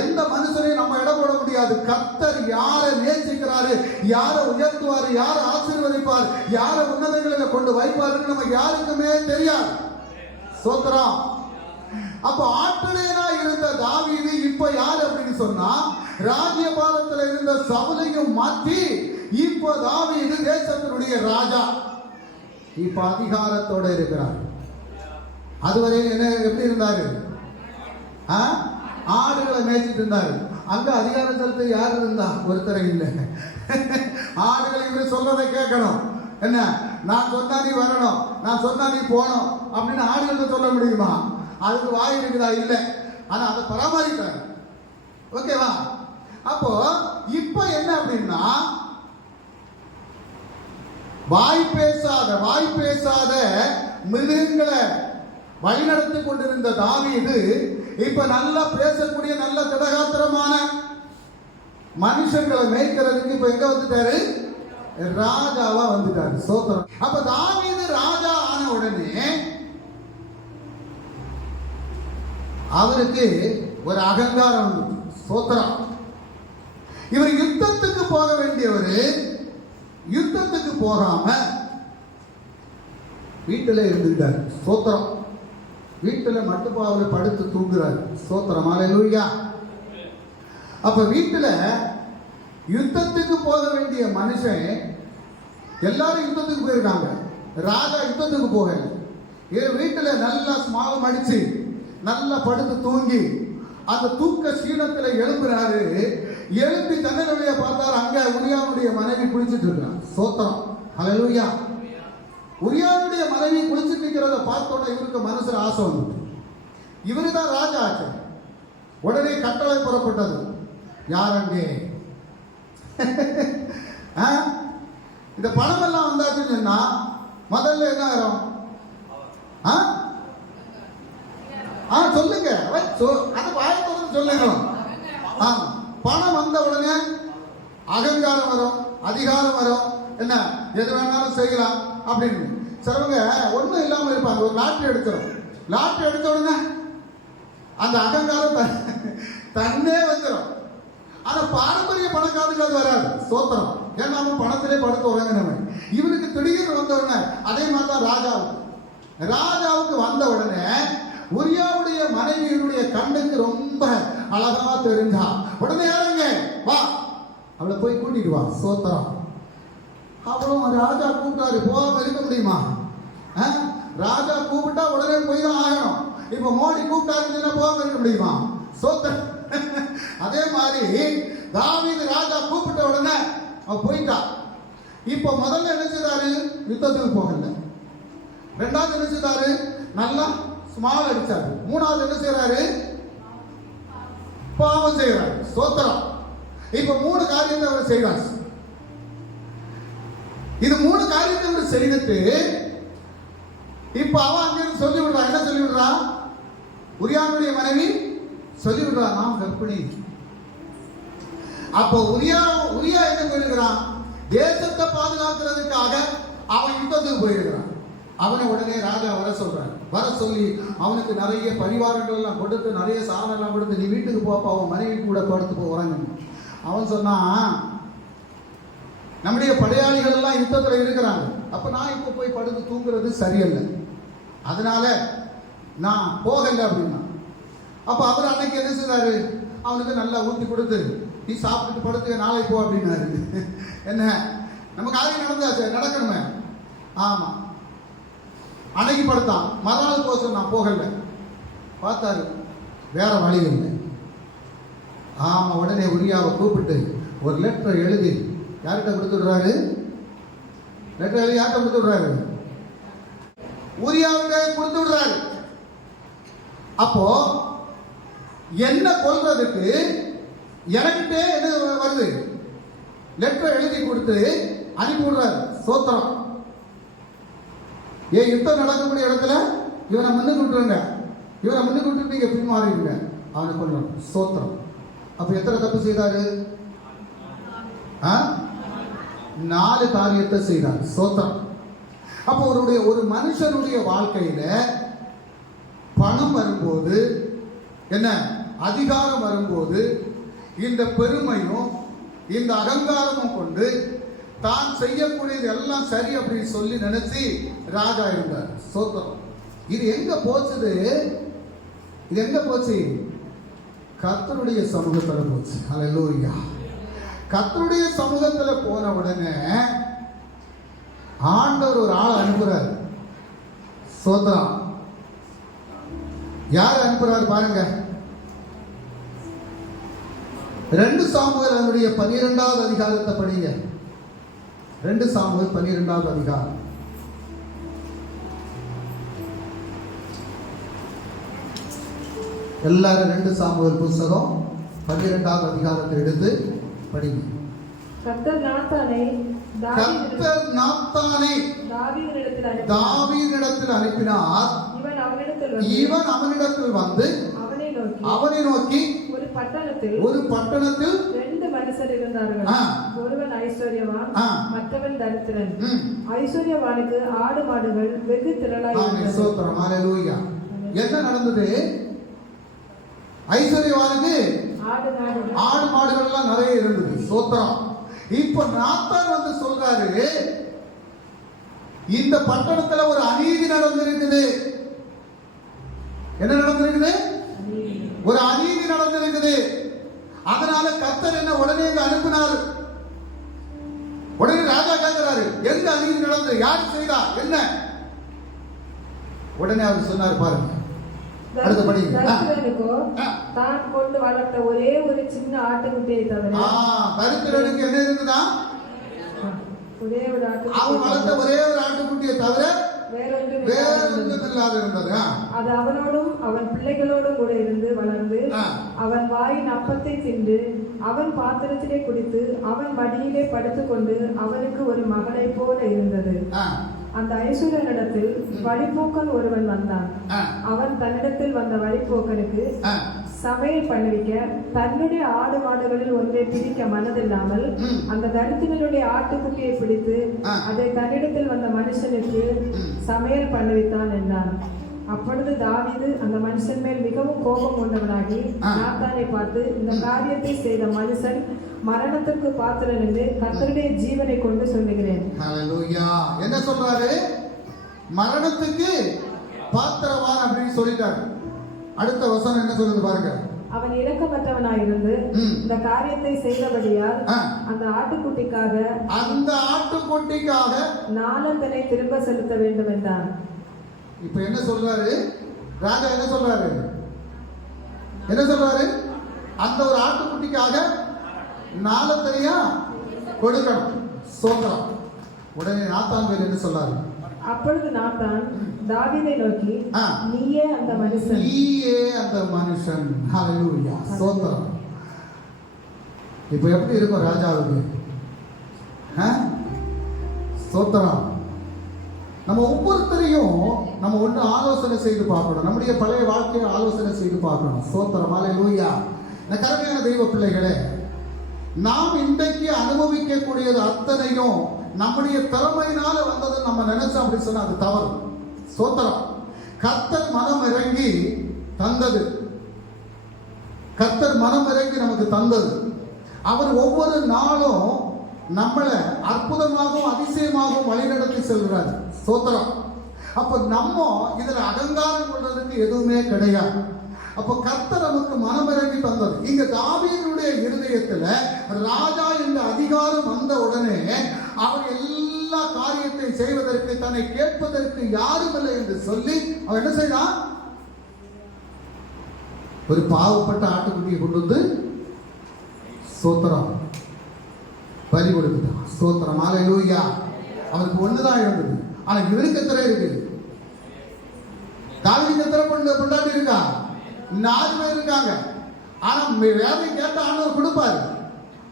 எந்த மனுஷனையும் நம்ம இடப்பட முடியாது. கர்த்தர் யாரை நேசிக்கிறாரு, யாரை உயர்த்துவாரு, யாரை ஆசீர்வதிப்பார், யாரை உன்னதங்களில் கொண்டு வைப்பாருன்னு நமக்கு யாருக்குமே தெரியாது. சோத்திரம். அப்ப ஆட்டுடையனா இருந்த தாவீது இப்ப யார் அப்படின்னு சொன்னா, ராஜ்யபாலத்தில் இருந்த சவுலையும் மாற்றி இப்ப தாவீது தேசத்தினுடைய ராஜா. இப்ப அதிகாரத்தோட இருக்கிறார். அதுவரை என்ன எப்படி இருந்தாரு? ஆடுகளை மேய்ச்சிட்டு இருந்தாரு. அங்க அதிகாரம் செலுத்த யார் இருந்தா? ஒருத்தரை இல்லை. ஆடுகளை இவர் சொல்றதை கேட்கணும். என்ன, நான் சொன்னா நீ வரணும், நான் சொன்னா நீ போகணும் அப்படின்னு ஆடுகள் சொல்ல முடியுமா? அதுக்கு வாய் இருக்குதா? இல்லை. ஆனா அதை பராமரிக்கிறார். ஓகேவா? அப்போ இப்ப என்ன அப்படின்னா, வாய் பேசாத மிருகங்களை வழிநடத்தி கொண்டிருந்த தாவீது இப்ப நல்லா பேசக்கூடிய நல்ல திடகாத்திரமான மனுஷங்களை மேய்க்கிறதுக்கு இப்ப எங்க வந்துட்டாரு? ராஜாவா வந்துட்டாரு. சோத்திரம். அப்ப தாவீது ராஜா ஆன உடனே அவருக்கு ஒரு அகங்காரம் வந்து. சோத்திரம். இவர் யுத்தத்துக்கு போக வேண்டியவர் யுத்தத்துக்கு போகாம வீட்டில் இருந்துட்டார். சோத்திரம். வீட்டில் மட்டுப்பாவில் படுத்து தூங்குறார். சோத்திரம். அல்லேலூயா. அப்ப வீட்டில் யுத்தத்துக்கு போக வேண்டிய மனுஷன், எல்லாரும் யுத்தத்துக்கு போயிருக்காங்க, ராஜா யுத்தத்துக்கு போகல. வீட்டில் நல்லா ஸ்மாலம் அடிச்சு நல்லா படுத்து தூங்கி அந்த தூக்க சீனத்தில் எழுப்புறாரு. எழுப்பி தன்னுடைய பார்த்தாரு, அங்க உரியாவுடைய மனைவி குளிச்சுட்டு இருக்கிறான். சோத்திரம். அல்லேலூயா. உரியாவுடைய மனைவி குளிச்சுட்டு இருக்கிறத பார்த்தோட இவருக்கு மனசுல ஆசை வந்து, இவரு தான் ராஜா ஆச்சு. உடனே கட்டளை புறப்பட்டது. யார் அங்கே? இந்த பணம் எல்லாம் வந்தாச்சுன்னு சொன்னா முதல்ல என்ன ஆகும்? சொல்லுங்க, அது வாய்ப்பு சொல்லுங்க. பணம் வந்த உடனே அகங்காரம் வரும், அதிகாரம் வரும். என்ன, எது வேணாலும் செய்யலாம் அப்படின்னு. சிலவங்க ஒன்றும் இல்லாமல் இருப்பாங்க. ஒரு லாட்டரி எடுத்துரும். லாட்டரி எடுத்த உடனே அந்த அகங்காரம் தன்னே வந்துடும். ஆனா பாரம்பரிய பணக்காரனுக்கு அது வராது. சோத்திரம். ஏன்னா அவன் பணத்திலே படுத்து உறங்கினவன். இவனுக்கு திடீர்னு வந்த உடனே அதே மாதிரி தான் ராஜாவுக்கு வந்த உடனே உரியாவுடைய மனைவியினுடைய கண்ணுக்கு ரொம்ப அழகா தெரிஞ்சா. உடனே யாருங்க வா, அவளை போய் கூட்டிட்டு வா. சோத்திரம். அவளும் ராஜா கூப்பிட்டாரு, போகாம இருக்க முடியுமா? ராஜா கூப்பிட்டா உடனே போய் தான் ஆகணும். இப்ப மோடி கூப்பிட்டாருன்னா போகாம இருக்க முடியுமா? சோத்திரம். அதே மாதிரி தாவீது ராஜா கூப்பிட்ட உடனே அவ போயிட்டா. இப்ப முதல்ல என்ன செய்தாரு? யுத்தத்துக்கு போகல. ரெண்டாவது என்ன செய்தாரு? நல்லா ஸ்மால் அடிச்சாரு. மூணாவது என்ன செய்யறாரு? பாவம் செய்யறாரு. சோத்திரம். இப்ப 3 காரியத்தை அவர் செய்வார். இது 3 காரியத்தை இவர் செய்துட்டு இப்ப அவன் அங்கிருந்து சொல்லி விடுறான். என்ன சொல்லி விடுறா? உரியாவுடைய மனைவி சொல்லி விடுறா, நான் கர்ப்பிணி. அப்போ உரியா என்ன போயிருக்கிறான்? தேசத்தை பாதுகாக்கிறதுக்காக அவன் யுத்தத்துக்கு போயிருக்கிறான். அவனை உடனே ராஜா வர சொல்றான். வர சொல்லி அவனுக்கு நிறைய பரிவாரங்கள் எல்லாம் கொடுத்து, நிறைய சாதனம் எல்லாம் கொடுத்து, நீ வீட்டுக்கு போப்பா, அவன் மனைவி கூட படுத்து போறாங்க. அவன் சொன்னான், நம்முடைய படையாளிகள் எல்லாம் யுத்தத்தில் இருக்கிறாங்க, அப்ப நான் இப்ப போய் படுத்து தூங்குறது சரியல்ல, அதனால நான் போகல அப்படின்னா. அப்ப அவர் அன்னைக்கு என்ன செய்றாரு? அவனுக்கு நல்லா ஊற்றி கொடுத்து, நீ சாப்பிட்டு படுத்து நாளைக்கு போ அப்படின்னாரு. என்ன நம்ம காரியம் நடந்தாச்சு, நடக்கணுமே. ஆமா, அன்னைக்கு படுத்தான். மறுநாள் போக சொன்னான், போகல. பார்த்தாரு வேற வழி இல்லை. ஆமா, உடனே உரியாவை கூப்பிட்டு ஒரு லெட்டர் எழுதி யார்கிட்ட கொடுத்துடுறாரு? லெட்டர் எழுதி யார்கிட்ட கொடுத்துடுறாரு? உரியாவிட்ட கொடுத்து விடுறாரு. அப்போ என்ன கொல்றதுக்கு எனக்கிட்டே என்ன வருது? லெட்டர் எழுதி கொடுத்து அனுப்பி விடுறாரு. சோத்திரம். ஏன் யுத்தம் நடக்கக்கூடிய இடத்துல இவனை முன்னுக்கு விட்டுருங்க, இவனை முன்னுக்கு விட்டு நீங்க பின்மாறிடுங்க, அவனை கொல்லணும். சோத்திரம். அப்ப எத்தனை தப்பு செய்தாரு? 4 காரியத்தை செய்தார். சோத்திரம். அப்போ ஒரு மனுஷனுடைய வாழ்க்கையில பணம் வரும்போது, என்ன அதிகாரம் வரும்போது, இந்த பெருமையும் இந்த அகங்காரமும் கொண்டு தான் செய்யக்கூடியது எல்லாம் சரி அப்படின்னு சொல்லி நினைச்சு ராஜா இருந்தார். சோத்திரம். இது எங்க போச்சுது? இது எங்க போச்சு? கர்த்தருடைய சமூகத்துல போச்சு. ஹல்லேலூயா. கர்த்தருடைய சமூகத்துல போன உடனே ஆண்டவர் ஒரு ஆளை அனுப்புறார். சோத்திரம். யார் அனுப்புறார் பாருங்க. 2 சாமுவேல் 12வது அதிகாரத்தை படிங்க. 2 சாமுவேல் 12வது அதிகாரம். எல்லாரும் 2 சாமுவேல் புத்தகம் 12வது அதிகாரத்தை எடுத்து படிங்க. கர்த்தர் நாத்தானை தாவீதினிடத்தில் அனுப்பினார். இவன் அவனிடத்தில் வந்து அவனை நோக்கி, ஒரு பட்டணத்தில் 2 மனுஷர் இருந்தார்கள். ஒருவன் ஐஸ்வர்யவான், மற்றவன் தரித்திரன். ஐஸ்வர்யவானுக்கு ஆடு மாடுகள் வெகு திரளாய் இருந்தது. என்ன நடந்தது? ஐஸ்வர்யவானுக்கு ஆடு மாடுகள் எல்லாம் நிறைய இருந்தது. சோத்திரம். இப்ப நாத்தான் வந்து சொல்றாரு, இந்த பட்டணத்துல ஒரு அநீதி நடந்திருக்குது. என்ன நடந்திருக்குது? ஒரு அநீதி நடந்திருக்குது. அதனால கர்த்தர் என்ன உடனே அனுப்பினார். உடனே ராஜா கேட்கிறாரு, எங்க அநீதி நடந்தது? யார் செய்தா? என்ன? உடனே அவர் சொன்னார் பாருங்க. அடுத்த படிங்க. தான் கொண்டு வளர்த்த ஒரே ஒரு சின்ன ஆட்டுக்குட்டியை தவிர, தரித்திரனுக்கு என்ன இருந்ததா? ஒரே ஒரு ஆட்டு, அவன் வளர்த்த ஒரே ஒரு ஆட்டுக்குட்டியை தவிர வேறொன்றும் இல்லாத இருந்தது. அது அவனோடும் அவன் பிள்ளைகளோடும் கூட இருந்து வளர்ந்து, அவன் வாயின் அப்பத்தை தின்று, அவன் பாத்திரத்திலே குடித்து, அவன் மடியிலே படுத்துக்கொண்டு, அவனுக்கு ஒரு மகனை போல இருந்தது. அந்த ஐஸ்வர்யனிடத்தில் வழிபோக்கன் ஒருவன் வந்தான். அவன் தன்னிடத்தில் வந்த வழிபோக்கனுக்கு சமையல் பண்ணுவிக்க தன்னுடைய ஆடு மாடுகளில் ஒன்றை பிடிக்க மனதில்லாமல் அந்த தரித்திரனுடைய ஆட்டுக்குட்டியை பிடித்து அதை தன்னிடத்தில் வந்த மனுஷனுக்கு சமையல் பண்ணுவித்தான் என்றான். அப்பொழுது தாவீது அந்த மனுஷன் மேல் மிகவும் கோபம் கொண்டவனாகி நாத்தானை பார்த்து, இந்த காரியத்தை செய்த மனுஷன் மரணத்துக்கு பாத்திரன் என்று கர்த்தருடைய ஜீவனை கொண்டு சொல்லுகிறேன். என்ன சொல்றாரு? மரணத்துக்கு பாத்திரவான் அப்படின்னு சொல்லிட்டாரு. அடுத்த வசனம் என்ன சொல்லுது பாருங்க. அவன் இரக்கமற்றவனாயிருந்து இந்த காரியத்தை செய்தபடியால் அந்த ஆட்டுக்குட்டிக்காக நாளந்தனை திரும்ப செலுத்த வேண்டும் என்றான். இப்ப என்ன சொல்றாரு ராஜா? என்ன சொல்றாரு? என்ன சொல்றாரு? அந்த ஒரு ஆட்டுக்குட்டிக்காக நாளத்தனையா கொடுக்கணும். சோத்திரம். உடனே நாத்தான் பேர் என்ன சொல்றாரு? அப்பொழுது நாத்தான் தாவீதை நோக்கி, நீயே அந்த மனுஷன், நீயே அந்த மனுஷன். ஹல்லேலூயா. சோத்திரம். இப்ப எப்படி இருக்கும் ராஜாவுக்கு? ஸ்தோத்திரம். நம்ம ஒவ்வொருத்தரையும் நம்ம ஒன்று ஆலோசனை செய்து பார்க்கணும். நம்முடைய பழைய வாழ்க்கையை ஆலோசனை செய்து பார்க்கணும். ஸ்தோத்திரம். ஹல்லேலூயா. கருமையான தெய்வ பிள்ளைகளே, நாம் இன்றைக்கு அனுபவிக்கக்கூடியது அத்தனையும் நம்முடைய திறமையினால வந்தது நம்ம நினைச்சோம் அப்படி சொன்னா அது தவறு. ஸ்தோத்திரம். கர்த்தர் மனம் இறங்கி தந்தது, கர்த்தர் மனம் இறங்கி நமக்கு தந்தது. அவர் ஒவ்வொரு நாளும் நம்மளை அற்புதமாகவும் அதிசயமாகவும் வழிநடத்தி செல்கிறார். ஸ்தோத்திரம். அப்ப நம்ம இதுல அகங்காரம் கொள்றதுக்கு எதுவுமே கிடையாது. அப்ப கர்த்தர் நமக்கு மனம் இறங்கி தந்தது. இங்க தாவீதுடைய இருதயத்துல ராஜா என்ற அதிகாரம் வந்த உடனே அவர் எல்லா காரியத்தை செய்வதற்கு, தன்னை கேட்பதற்கு யாரும் இல்லை என்று சொல்லி அவர் என்ன செய்தான்? ஒரு பாவப்பட்ட ஆட்டுக்குட்டியை கொண்டு வந்து ஸ்தோத்திரம் பலி கொடுத்துட்டான். ஸ்தோத்திரம். ஹல்லேலூயா. அவருக்கு ஒண்ணுதான் இருந்தது, ஆனா இவருக்கு எத்தனை இருக்கு? தாவீதுக்கு எத்தனை பொண்டாட்டி இருக்கா? 4 பேர் இருக்காங்க. ஆனா வேலை கேட்ட ஆண்டவர் கொடுப்பாரு.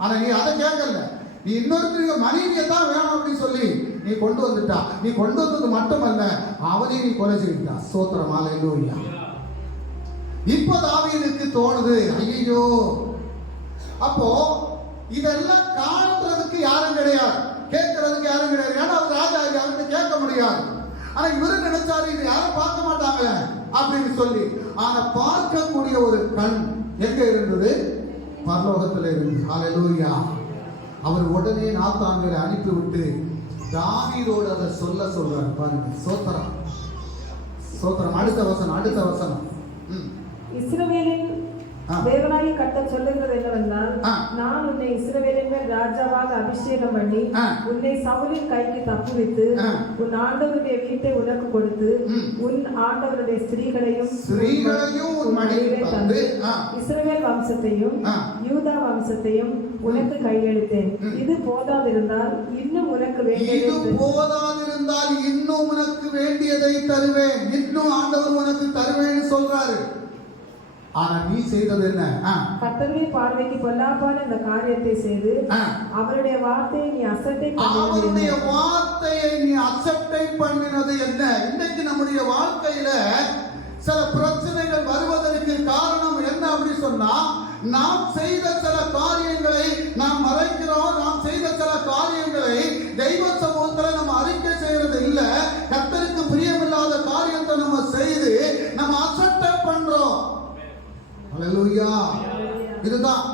ஆனா நீ அதை கேட்கல. நீ இன்னொருத்தருக்கு மனைவியை தான் வேணும் அப்படின்னு சொல்லி நீ கொண்டு வந்துட்டா. நீ கொண்டு வந்தது மட்டுமல்ல, அவனையும் நீ கொலை செய்தா. ஸ்தோத்திரம். ஹல்லேலூயா. இப்ப தாவீதுக்கு தோணுது, ஐயோ, அப்போ இதெல்லாம் காண்றதுக்கு யாரும் கிடையாது, கேட்கறதுக்கு யாரும் கிடையாது. ஏன்னா அவர் ராஜா, அவர்கிட்ட கேட்க முடியாது. ஆனா இவரு நினைச்சாரு இது யாரும் பார்க்க மாட்டாங்களே அப்படின்னு சொல்லி. ஆனா பார்க்கக்கூடிய ஒரு கண் எங்க இருந்தது? பரலோகத்தில் இருந்து. ஹல்லேலூயா. அவர் உடனே நாத்தான்களை அனுப்பிவிட்டு தாவீதோடு அதை சொல்றாரு. பாருங்க. ஸ்தோத்திரம். ஸ்தோத்திரம். அடுத்த வசனம். இஸ்ரவேலின் தேவனாகிய கர்த்தர் சொல்லுகிறது என்னவென்றால், நான் உன்னை இஸ்ரவேலின் மேல் ராஜாவாக அபிஷேகம் பண்ணி உன்னை சவுலின் கைக்கு தப்புவித்து உன் ஆண்டவருடைய வீட்டை உனக்கு கொடுத்து உன் ஆண்டவருடைய ஸ்திரீகளையும் உன் மடியிலே தந்து இஸ்ரவேல் வம்சத்தையும் யூதா வம்சத்தையும் உனக்கு கையெழுத்தேன். இது போதாதிருந்தால் இன்னும் உனக்கு வேண்டியதை தருவேன். இன்னும் ஆண்டவர் உனக்கு தருவேன்னு சொல்றாரு. ஆனா நீ செய்தது என்ன? கர்த்தருடைய பார்வைக்கு பொல்லாப்பான இந்த காரியத்தை செய்து அவருடைய வார்த்தையை நீ அசட்டை பண்ணினது என்ன? இன்னைக்கு நம்முடைய வாழ்க்கையில சில பிரச்சனைகள் வருவதற்கு காரணம் என்ன அப்படி சொன்னா, நாம் செய்த சில காரியங்களை நாம் மறைக்கிறோம். நாம் செய்த சில காரியங்களை தெய்வ சமூகத்தில் நம்ம அறிக்கை செய்யறது இல்ல. கர்த்தருக்கு பிரியமில்லாத காரியத்தை நம்ம செய்து நம்ம அசட்டை பண்றோம். ஹல்லேலூயா. இதுதான்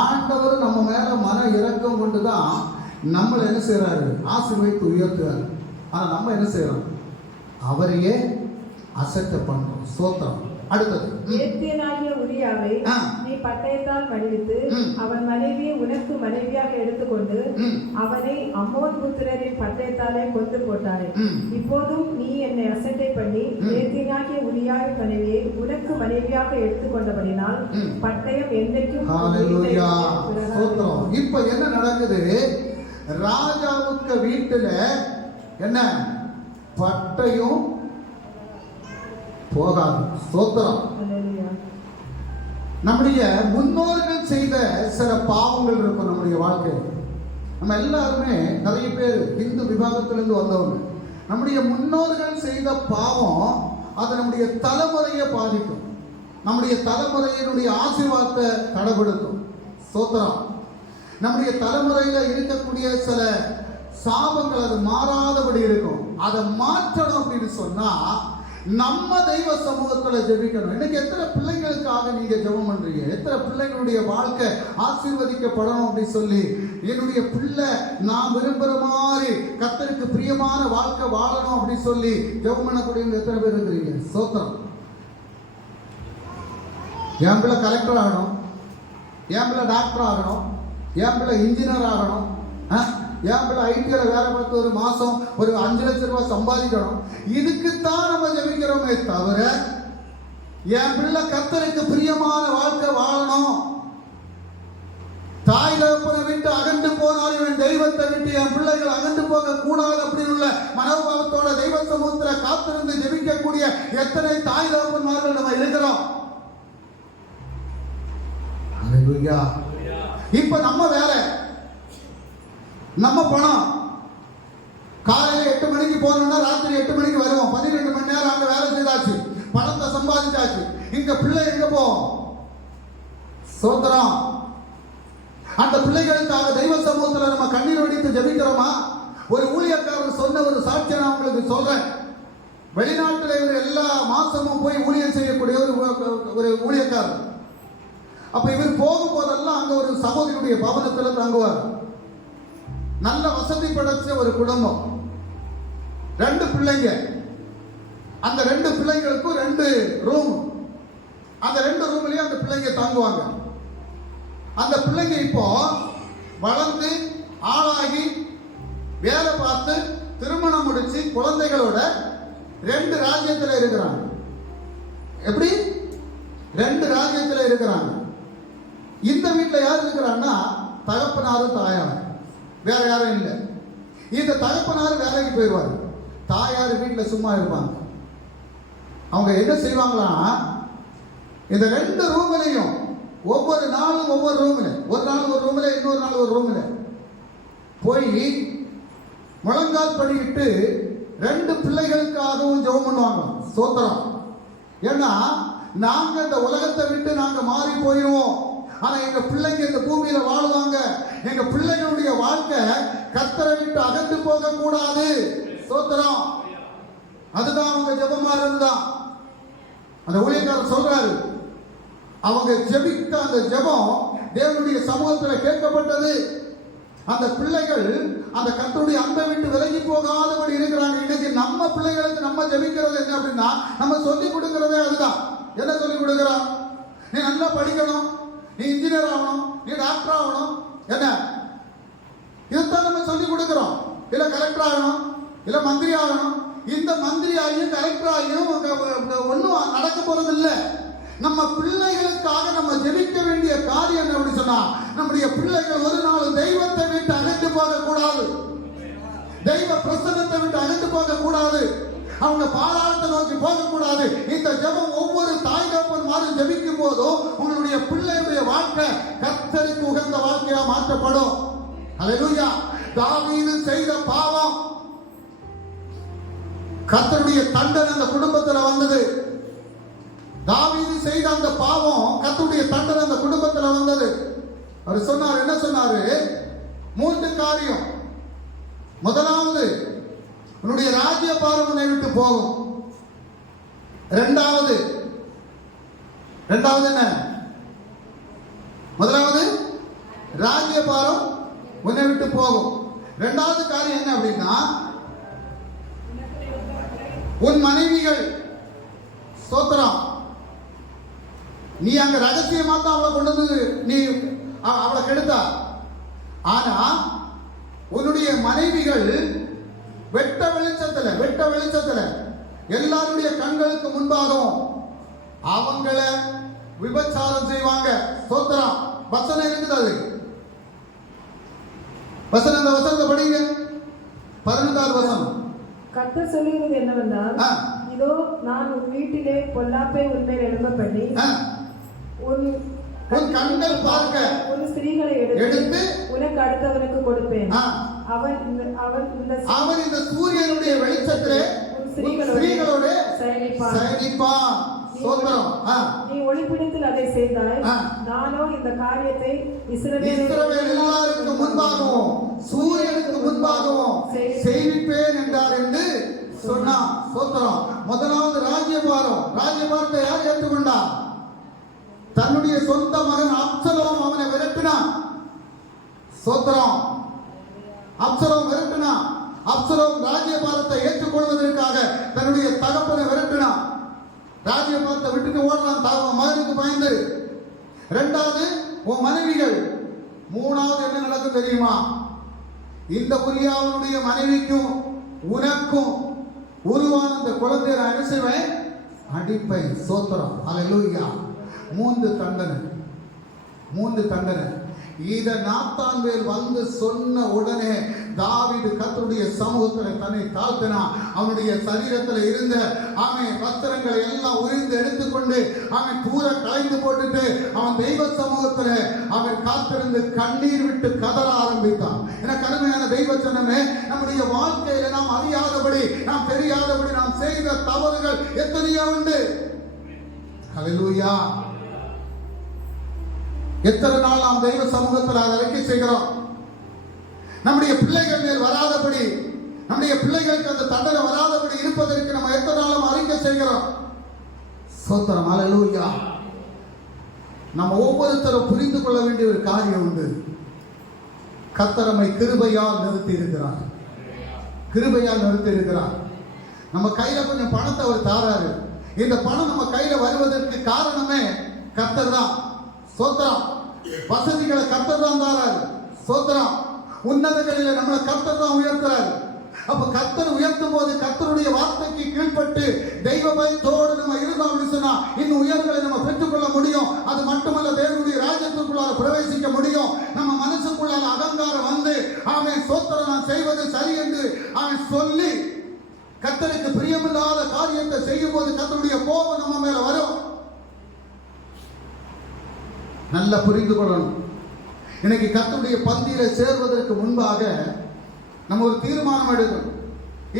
ஆண்டவர் நம்ம மேல மன இரக்கம் கொண்டுதான் நம்மளை என்ன செய்யறாரு? ஆசீர்வதித்து உயர்த்துறாரு. ஆனா நம்ம என்ன செய்யறோம்? அவரையே அசட்டை பண்றோம். ஸ்தோத்திரம். அடுத்தது, ஏத்தியனாகிய உரியாவை நீ பட்டயத்தால் மடித்து அவன் மனைவியை உனக்கு மனைவியாக எடுத்துக்கொண்டு அவனை அம்மோன் புத்திரரின் பட்டயத்தாலே கொண்டு போட்டாய். இப்போதும் நீ என்னை அசட்டை பண்ணி ஏத்தியனாகிய உரியாவின் மனைவியை உனக்கு மனைவியாக எடுத்துக்கொண்டபடினால் பட்டயம் என்றைக்கும். இப்ப என்ன நடக்குது? ராஜாவுக்கு வீட்டுல என்ன பட்டயம் போகாது. ஸ்தோத்திரம். நம்முடைய முன்னோர்கள் செய்த சில பாவங்கள் இருக்கும் நம்முடைய வாழ்க்கையில். நம்ம எல்லாருமே நிறைய பேர் இந்து விபாகத்திலிருந்து வந்தவங்க. நம்முடைய முன்னோர்கள் செய்த பாவம் அது நம்முடைய தலைமுறையை பாதிக்கும். நம்முடைய தலைமுறையினுடைய ஆசீர்வாதத்தை தடைபடுத்தும். ஸ்தோத்திரம். நம்முடைய தலைமுறையில இருக்கக்கூடிய சில சாபங்கள் அது மாறாதபடி இருக்கும். அதை மாற்றணும் அப்படின்னு சொன்னா நம்ம தெய்வ சமூகத்துல ஜெபிக்கணும். இன்னைக்கு எத்தனை பிள்ளைங்களுக்காக நீங்க ஜெபம் பண்றீங்க? எத்தனை பிள்ளைங்களுடைய வாழ்க்கை ஆசீர்வதிக்கப்படணும் அப்படின்னு சொல்லி, என்னுடைய பிள்ளை நான் விரும்புற மாதிரி கர்த்தருக்கு பிரியமான வாழ்க்கை வாழணும் அப்படின்னு சொல்லி ஜெபம் பண்ணக்கூடியவங்க எத்தனை பேர் இருக்கிறீங்க? ஸ்தோத்திரம். என் பிள்ளை கலெக்டர் ஆகணும், என் பிள்ளை டாக்டர் ஆகணும், என் பிள்ளை இன்ஜினியர் ஆகணும், என் பிள்ளை ஐடியில வேலை பார்த்து ஒரு மாசம் ஒரு 5 லட்சம் ரூபாய் சம்பாதிக்கணும். இதுக்குத்தான் நம்ம ஜெபிக்கிறோமே தவிர, என் பிள்ளை கர்த்தருக்கு பிரியமான வாழ்க்கை வாழணும், தாய் தகப்பனை விட்டு அகன்று போனாலும் என் தெய்வத்தை விட்டு என் பிள்ளைகள் அகன்று போக கூடாது அப்படின்னு உள்ள மனோபாவத்தோட தெய்வ சமூகத்துல காத்திருந்து ஜெபிக்கக்கூடிய எத்தனை தாய் தகப்பன்மார்கள் நம்ம இருக்கிறோம். இப்ப நம்ம வேலை, நம்ம பணம், போனோம்னா ராத்திரி 8 மணிக்கு வருவோம். 12 மணி நேரம் அங்க வேலை செய்தாச்சு, பணத்தை சம்பாதிச்சாச்சு. இங்க பிள்ளை எங்க போவோம்? சோத்திரம். அந்த பிள்ளைகளுக்காக தெய்வ சமூகத்துல நம்ம கண்ணீர் வடித்து ஜெபிக்கிறோமா? ஒரு ஊழியக்காரர் சொன்ன ஒரு சாட்சியை நான் உங்களுக்கு சொல்றேன். வெளிநாட்டில் இவர் எல்லா மாசமும் போய் ஊழியம் செய்யக்கூடிய ஒரு ஊழியக்காரர். அப்ப இவர் போகும் போதெல்லாம் அங்க ஒரு சகோதரியுடைய பவனத்தில் தங்குவார். நல்ல வசதி படைச்ச ஒரு குடும்பம், 2 பிள்ளைங்க. அந்த 2 பிள்ளைங்களுக்கும் 2 ரூம். அந்த 2 ரூம்லயும் அந்த பிள்ளைங்க தாங்குவாங்க. அந்த பிள்ளைங்க இப்போ வளர்ந்து ஆளாகி வேலை பார்த்து திருமணம் முடிச்சு குழந்தைகளோட 2 ராஜ்யத்தில் இருக்கிறாங்க. எப்படி? 2 ராஜ்யத்தில் இருக்கிறாங்க. இந்த வீட்டில் யார் இருக்கிறாங்கன்னா தகப்பனாரும் தாயாரும், வேற யாரும் இல்லை. இந்த தகப்பனார் வேலைக்கு போயிடுவார், தாயார் வீட்டில் சும்மா இருப்பாங்க. அவங்க என்ன செய்வாங்களா, இந்த 2 ரூம்லையும் ஒவ்வொரு நாளும் ஒவ்வொரு ரூம்ல, ஒரு நாள் ஒரு ரூம்ல, இன்னொரு நாள் ஒரு ரூம்ல போய் முழங்கால் படிக்கிட்டு 2 பிள்ளைகளுக்காகவும் ஜெபம் பண்ணுவாங்க. சோத்திரம். ஏன்னா நாங்க இந்த உலகத்தை விட்டு நாங்க மாறி போயிடுவோம், ஆனா எங்க பிள்ளைங்க இந்த பூமியில வாழுவாங்க. எங்க பிள்ளைகளுடைய வாழ்க்கை கர்த்தரை விட்டு அகன்று போக கூடாது. சோத்திரம். அதுதான் அவங்க ஜெபமா இருந்தா. அந்த ஊழியக்காரர் சொல்றாரு, அவங்க ஜெபித்த அந்த ஜெபம் தேவனுடைய சமூகத்தில் கேட்கப்பட்டது. அந்த பிள்ளைகள் அந்த கர்த்தருடைய அன்பை விட்டு விலகி போகாதபடி இருக்கிறாங்க. இன்னைக்கு நம்ம பிள்ளைகளுக்கு நம்ம ஜெபிக்கிறது என்ன அப்படின்னா, நம்ம சொல்லி கொடுக்கிறதே அதுதான். என்ன சொல்லி கொடுக்கிறோம்? நீ நல்லா படிக்கணும், நீ இன்ஜினியர் ஆகணும், நீ டாக்டர் ஆகணும், என்ன இதுதான் நம்ம சொல்லி கொடுக்கிறோம். இல்ல கலெக்டர் ஆகணும், இல்ல மந்திரி ஆகணும். இந்த மந்திரி ஆகியும் கலெக்டர் ஆகியும் ஒன்றும் நடக்க போறது இல்லை. நம்ம பிள்ளைகளுக்காக நம்ம ஜெபிக்க வேண்டிய காரியம் என்ன அப்படி சொன்னா, நம்முடைய பிள்ளைகள் ஒரு நாள் தெய்வத்தை விட்டு அகன்று போக கூடாது, தெய்வ பிரசன்னத்தை விட்டு அகன்று போக கூடாது, அவங்க பாதாளத்தை நோக்கி போக கூடாது. இந்த ஜெபம் ஒவ்வொரு தாய் தகப்பன் மாதிரி ஜெபிக்கும் போதும் உங்களுடைய பிள்ளையுடைய வாழ்க்கை கர்த்தருக்கு உகந்த வாழ்க்கையா மாற்றப்படும். அல்லேலூயா. தாவீது செய்த பாவம், கர்த்தருடைய தண்டனை அந்த குடும்பத்தில் வந்தது. தாவீது செய்த அந்த பாவம், கர்த்தருடைய தண்டனை அந்த குடும்பத்தில் வந்தது. அவர் சொன்னார், என்ன சொன்னாரு? 3 காரியம். முதலாவது, உன்னுடைய ராஜ்ய பாரம் உன்னை விட்டு போகும். இரண்டாவது என்ன? முதலாவது ராஜ்ய பாரம் உன்னை விட்டு போகும். இரண்டாவது காரியம் என்ன அப்படின்னா, உன் மனைவிகள். ஸ்தோத்திரம். நீ அங்க ரகசியமா தான் அவளை கொண்டு வந்து நீ அவளை கெடுத்தா. ஆனா உன்னுடைய மனைவிகள் வெட்ட வெளிச்சத்துல எல்லாருடைய கண்களுக்கு முன்பாகவும் அவங்கள விபச்சாரம் செய்வாங்க. ஸ்தோத்திரம். வசனம் இருக்குது. அது வசனம், அந்த வசனத்தை படிங்க. 15வது வசனம். கர்த்தர் சொல்லுகிறது என்னவென்றால், இதோ நான் உன் வீட்டிலே பொல்லாப்பை உன்மேல் எழும்ப பண்ணி உன் கண்கள் பார்க்க உன் ஸ்திரீகளை எடுத்து உனக்கு அடுத்தவனுக்கு கொடுப்பேன். அவன் இந்த சூரியனுடைய வெளிச்சத்திலே ஸ்திரீகளோட சயனிப்பான். நீ ஒளிப்பிடத்தில் அதை செய்தாய், நானோ இந்த காரியத்தை இஸ்ரவேல் எல்லாருக்கு முன்பாகவும் சூரியனுக்கு முன்பாகவும் செய்விப்பேன் என்றார் என்று சொன்னான். சோத்திரம். முதலாவது ராஜ்யபாரத்தை யார் ஏற்றுக்கொண்டார்? தன்னுடைய சொந்த மகன் அப்சலோம் அவனை விரட்டினான். சோத்திரம். அப்சலோம் விரட்டினான். அப்சலோம் ராஜ்யபாரத்தை ஏற்றுக்கொள்வதற்காக தன்னுடைய தகப்பனை விரட்டினான். ராஜ்யபாரத்தை விட்டுட்டு ஓடலாம் மகனுக்கு பயந்து. இரண்டாவது, உன் மனைவிகள். மூணாவது என்ன நடக்கும் தெரியுமா? இந்த உரியாவுடைய மனைவிக்கும் உனக்கும் உருவான அந்த குழந்தையை நான் என்ன செய்வேன்? அடிப்பேன். சோத்திரம். அல்லேலூயா. 3 தண்டனை. இத நாத்தான்வேல் வந்து சொன்ன உடனே தாவீது கர்த்தருடைய சமூகத்தில் தன்னை தாழ்த்தினான். அவனுடைய சரீரத்தில் இருந்த வஸ்திரங்களை எல்லாம் உரிந்து எடுத்துக்கொண்டு அவன் தூர களைந்து போட்டுட்டு அவன் தெய்வ சமூகத்தில் அவன் காத்திருந்து கண்ணீர் விட்டு கதற ஆரம்பித்தான். எனக்கு அருமையான தெய்வ ஜனமே, நம்முடைய வாழ்க்கையில நாம் அறியாதபடி, நாம் தெரியாதபடி நாம் செய்த தவறுகள் எத்தனையோ உண்டு. ஹல்லேலூயா. எத்தனை நாள் நாம் தெய்வ சமூகத்தில் அதை அறிக்கை செய்கிறோம். நம்முடைய பிள்ளைகள் மேல் வராதபடி, நம்முடைய பிள்ளைகளுக்கு அந்த தண்டனை வராதபடி இருப்பதற்கு நம்ம எத்தனை நாளும் அறிக்கை செய்கிறோம். ஸ்தோத்திரம். ஹல்லேலூயா. நம்ம ஒவ்வொருத்தரும் புரிந்து கொள்ள வேண்டிய ஒரு காரியம் உண்டு. கர்த்தர் நம்மை கிருபையால் நிறுத்தி இருக்கிறார். கிருபையால் நிறுத்தி இருக்கிறார். நம்ம கையில கொஞ்சம் பணத்தை அவர் தாராரு. இந்த பணம் நம்ம கையில வருவதற்கு காரணமே கர்த்தர் தான். ஸ்தோத்திரம். வசதிகளை கர்த்தர் தான் தாராரு. ஸ்தோத்திரம். உன்னதங்களிலே நம்மளை கர்த்தர் தான் உயர்த்துறாரு. அப்ப கர்த்தர் உயர்த்தும் போது கர்த்தருடைய வார்த்தைக்கு கீழ்ப்பட்டு தெய்வ பயத்தோடு நம்ம இருந்தோம் சொன்னா இன்னும் உயர்வுகளை நம்ம பெற்றுக்கொள்ள முடியும். அது மட்டுமல்ல, தேவனுடைய ராஜ்யத்துக்குள்ளார பிரவேசிக்க முடியும். நம்ம மனசுக்குள்ளார அகங்காரம் வந்து அவன் ஸ்தோத்திரம் நான் செய்வது சரி என்று அவன் சொல்லி கர்த்தருக்கு பிரியமில்லாத காரியத்தை செய்யும் போது கர்த்தருடைய கோபம் நம்ம மேல வரும். நல்லா புரிந்து கொள்ளணும். இன்னைக்கு கர்த்தருடைய பந்தியில சேர்வதற்கு முன்பாக நம்ம ஒரு தீர்மானம் எடுக்கணும்.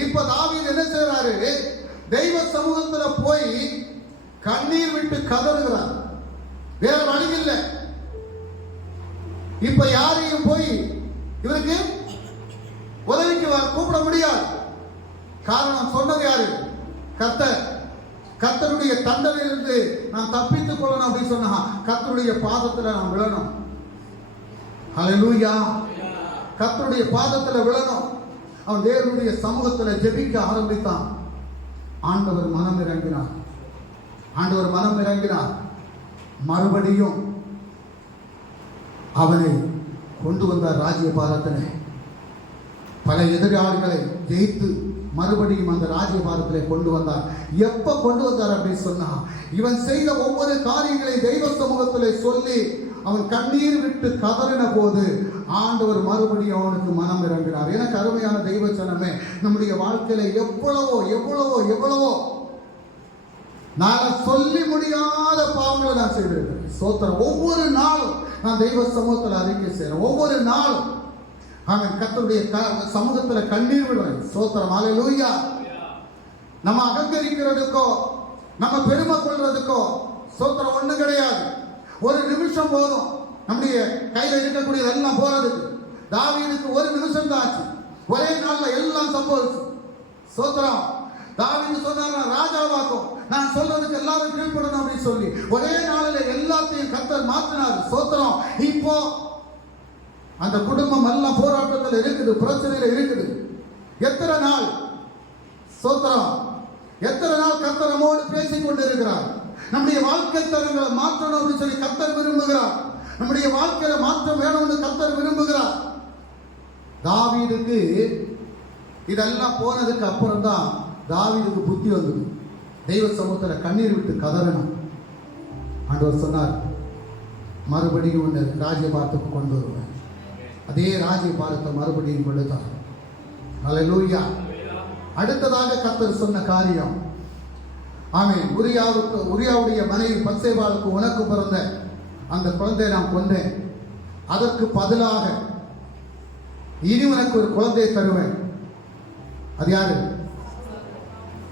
இப்ப தாவீது என்ன செய்றாரு? தெய்வ சமூகத்துல போய் கண்ணீர் விட்டு கதறுகிறார். வேற வழி இல்லை. இப்ப யாரையும் போய் இவருக்கு உதவிக்கு கூப்பிட முடியாது. காரணம் சொன்னது யாரு? கர்த்தர். கர்த்தருடைய தண்டனையிலிருந்து நான் தப்பித்துக் கொள்ளணும் அப்படின்னு சொன்னா கர்த்தருடைய பாதத்துல நான் விழணும். ஹல்லேலூயா. கர்த்தருடைய பாதத்துல விழணும். அவன் தேவனுடைய சமூகத்துல ஜெபிக்க ஆரம்பித்தான். ஆண்டவர் மனம் இறங்கினார். ஆண்டவர் மனம் இறங்கினார். மறுபடியும் அவனை கொண்டு வந்தார் ராஜ்யபாரத்திலே. பல எதிராளிகளை ஜெயித்து மறுபடியும் அந்த ராஜ்யபாரத்திலே கொண்டு வந்தார். எப்ப கொண்டு வந்தார் அப்படின்னு சொன்னா, இவன் செய்த ஒவ்வொரு காரியங்களை தெய்வ சமூகத்திலே சொல்லி அவன் கண்ணீர் விட்டு கதறின போது ஆண்டவர் மறுபடியும் அவனுக்கு மனம் இறங்கினார். எனக்கு அருமையான தெய்வ ஜனமே, நம்முடைய வாழ்க்கையில எவ்வளவோ எவ்வளவோ எவ்வளவோ நான் சொல்லி முடியாத பாவங்களை நான் செய்திருக்கிறேன். ஸ்தோத்திரம். ஒவ்வொரு நாளும் நான் தெய்வ சமூகத்தில் அறிக்கை செய்றேன். ஒவ்வொரு நாளும் அவன் கர்த்தருடைய சமூகத்துல கண்ணீர் விடுறேன். ஸ்தோத்திரம். ஹல்லேலூயா. நம்ம அகங்கரிக்கிறதுக்கோ நம்ம பெருமை கொள்றதுக்கோ ஸ்தோத்திரம் ஒண்ணு கிடையாது. ஒரு நிமிஷம் போதும் நம்முடைய கையில இருக்கக்கூடியதெல்லாம் போறதுக்கு. தாவீதுக்கு ஒரு நிமிஷம் தான் ஆச்சு. ஒரே நாள்ல எல்லாம் சம்பவிச்சு. ஸ்தோத்திரம். தாவீது சொன்னாங்க ராஜாவாக்கும் நான் சொல்றதுக்கு எல்லாரும் கீழ்ப்படணும் அப்படின்னு சொல்லி ஒரே நாளில எல்லாத்தையும் கர்த்தர் மாற்றினார். ஸ்தோத்திரம். இப்போ அந்த குடும்பம் எல்லாம் போராட்டத்தில் இருக்குது, பிரச்சனையில இருக்குது. எத்தனை நாள் ஸ்தோத்திரம், எத்தனை நாள் கர்த்தர் நம்மோடு பேசிக் கொண்டு இருக்கிறார். நம்முடைய வாழ்க்கை தரங்களை மாற்றணும் அப்படின்னு சொல்லி கர்த்தர் விரும்புகிறார். நம்முடைய வாழ்க்கையில மாற்றம் வேணும்னு கர்த்தர் விரும்புகிறார். தாவீதுக்கு இதெல்லாம் போனதுக்கு அப்புறம் தான் தாவீதுக்கு புத்தி வந்தது. தெய்வ சமூகத்தில் கண்ணீர் விட்டு கதறணும். ஆண்டவர் சொன்னார், மறுபடியும் உன்னை ராஜ்யபாரத்துக்கு கொண்டு வருவேன். அதே ராஜ்யபாரத்தை மறுபடியும் கொடுத்தார். ஹல்லேலூயா. அடுத்ததாக கர்த்தர் சொன்ன காரியம், ஆமென், உரியாவுடைய மனைவி பத்சேபாளுக்கு உனக்கு பிறந்த அந்த குழந்தையை நான் கொண்டேன். அதற்கு பதிலாக இனி உனக்கு ஒரு குழந்தையை தருவேன். அது யாரு?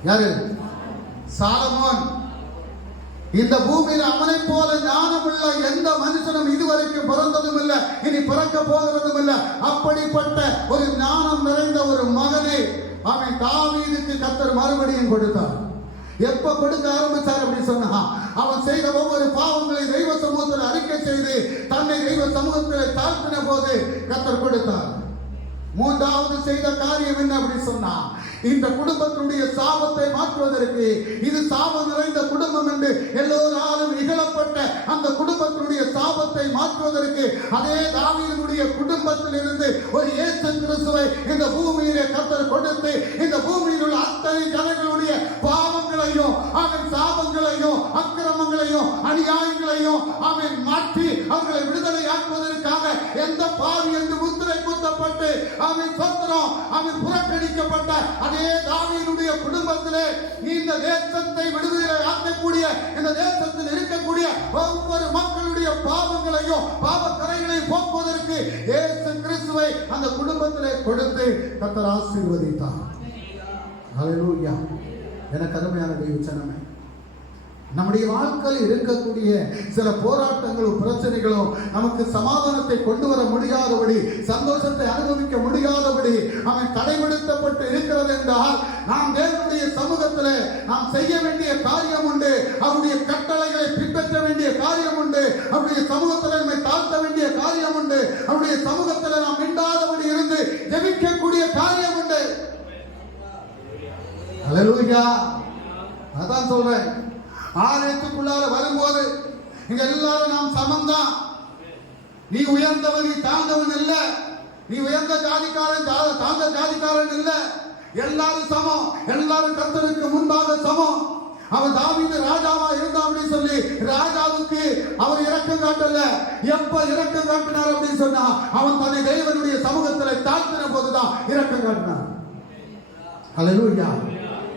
யாரு? சாலமோன். இந்த பூமியில் அவனை போல ஞானமுள்ள எந்த மனுஷனும் இதுவரைக்கும் பிறந்ததும் இல்லை, இனி பிறக்க போகிறதும் இல்லை. அப்படிப்பட்ட ஒரு ஞானம் நிறைந்த ஒரு மகனை அவன் தாவீதுக்கு கர்த்தர் மறுபடியும் கொடுத்தார். எப்ப கொடுக்க ஆரம்பிச்சார் அப்படின்னு சொன்னா, அவன் செய்த ஒவ்வொரு பாவங்களை தெய்வ சமூகத்தில் அறிக்கை செய்து தன்னை தெய்வ சமூகத்தில் தாழ்த்தின போது கர்த்தர் கொடுத்தார். மூன்றாவது செய்த காரியம் என்ன அப்படின்னு சொன்னா, இந்த குடும்பத்தினுடைய சாபத்தை மாற்றுவதற்கு, இது சாபம் நிறைந்த குடும்பம் என்று எல்லோராலும் இகழப்பட்ட அந்த குடும்பத்தினுடைய சாபத்தை மாற்றுவதற்கு அதே தாவீதுடைய குடும்பத்தில் இருந்து ஒரு இயேசு கிறிஸ்துவை இந்த பூமியிலே கர்த்தர் கொடுத்து இந்த பூமியில் உள்ள அத்தனை ஜனங்களுடைய பாவங்களையும் அவன் சாபங்களையும் அக்கிரமங்களையும் அநியாயங்களையும் அவன் மாற்றி அவர்களை விடுதலை ஆக்குவதற்காக எந்த பாவி என்று முத்திரை குத்தப்பட்டு அவன் சொந்தம் அவன் புறக்கணிக்கப்பட்ட அதே தாவீதுடைய குடும்பத்திலே இந்த தேசத்தை விடுதலை ஆக்கக்கூடிய இந்த தேசத்தில் இருக்கக்கூடிய ஒவ்வொரு மக்களுடைய பாவங்களையும் பாவக்கரைகளையும் போக்குவதற்கு இயேசு கிறிஸ்துவை அந்த குடும்பத்திலே கொடுத்து கர்த்தர் ஆசீர்வதித்தார். ஹல்லேலூயா. எனக்கு அருமையான தெய்வ ஜனமே, நம்முடைய வாழ்க்கையில் இருக்கக்கூடிய சில போராட்டங்களும் பிரச்சனைகளும் நமக்கு சமாதானத்தை கொண்டு வர முடியாதபடி, சந்தோஷத்தை அனுபவிக்க முடியாதபடி அவன் தடைபடுத்தப்பட்டு இருக்கிறது என்றால், நாம் தேவனுடைய சமூகத்தில் நாம் செய்ய வேண்டிய காரியம் உண்டு. அவருடைய கட்டளைகளை பின்பற்ற வேண்டிய காரியம் உண்டு. அவருடைய சமூகத்தில் நம்மை தாழ்த்த வேண்டிய காரியம் உண்டு. அவருடைய சமூகத்தில் நாம் மிண்டாதபடி இருந்து ஜெபிக்கக்கூடிய காரியம் உண்டு. ஹல்லேலூயா. அதான் சொல்றேன், ஆலயத்துக்குள்ளார வரும்போது இங்க எல்லாரும் நாம் சமம்தான். நீ உயர்ந்தவன், நீ தாழ்ந்தவன் இல்ல. நீ உயர்ந்த ஜாதிக்காரன், தாழ்ந்த ஜாதிக்காரன் இல்ல. எல்லாரும் சமம். எல்லாரும் கர்த்தருக்கு முன்பாக சமம். அவன் தாவீது ராஜாவா இருந்தான் அப்படின்னு சொல்லி ராஜாவுக்கு அவர் இரக்கம் காட்டல. எப்ப இரக்கம் காட்டினார் அப்படின்னு சொன்னா, அவன் தன்னை தேவனுடைய சமூகத்தில் தாழ்த்தின போதுதான் இரக்கம் காட்டினார். ஹல்லேலூயா.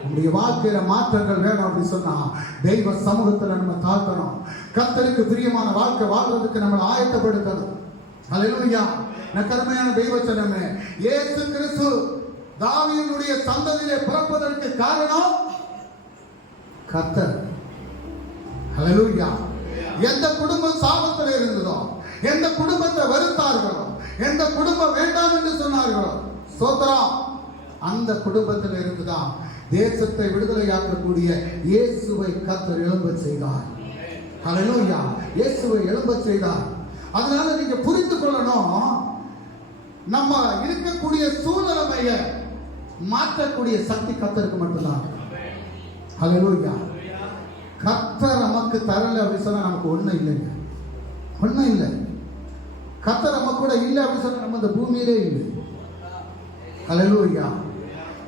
நம்முடைய வாழ்க்கையில மாற்றங்கள் வேணும் அப்படின்னு சொன்னா தெய்வ சமூகத்துல நம்ம தாழ்த்தணும். கர்த்தருக்கு பிரியமான வாழ்க்கை வாழ்றதுக்கு நம்மளை ஆயத்தப்படுத்தணும். ஹல்லேலூயா. கருமையான தெய்வ ஜனமே, இயேசு கிறிஸ்து தாவீதுடைய சந்ததியிலே பிறப்பதற்கு காரணம் கர்த்தர். ஹல்லேலூயா. எந்த குடும்பம் சாபத்தில் இருந்ததோ, எந்த குடும்பத்தை வெறுத்தார்களோ, எந்த குடும்பம் வேண்டாம் என்று சொன்னார்களோ, ஸ்தோத்திரம், அந்த குடும்பத்தில் இருந்துதான் தேசத்தை விடுதலையாக்கக்கூடிய இயேசுவை கர்த்தர் எழும்பச் செய்தார். ஹல்லேலூயா. இயேசுவை எழும்பச் செய்தார். அதனால நீங்க புரிந்து கொள்ளணும், நம்ம இருக்கக்கூடிய சூழ்நிலையை மாற்றக்கூடிய சக்தி கர்த்தருக்கு மட்டும்தான். ஹல்லேலூயா. கர்த்தர் நமக்கு தரல அப்படின்னு சொன்னா நமக்கு ஒண்ணும் இல்லைங்க, ஒண்ணும் இல்லை. கர்த்தர் நம்ம கூட இல்லை அப்படின்னு சொன்னா நம்ம இந்த பூமியிலே இல்லை. ஹல்லேலூயா.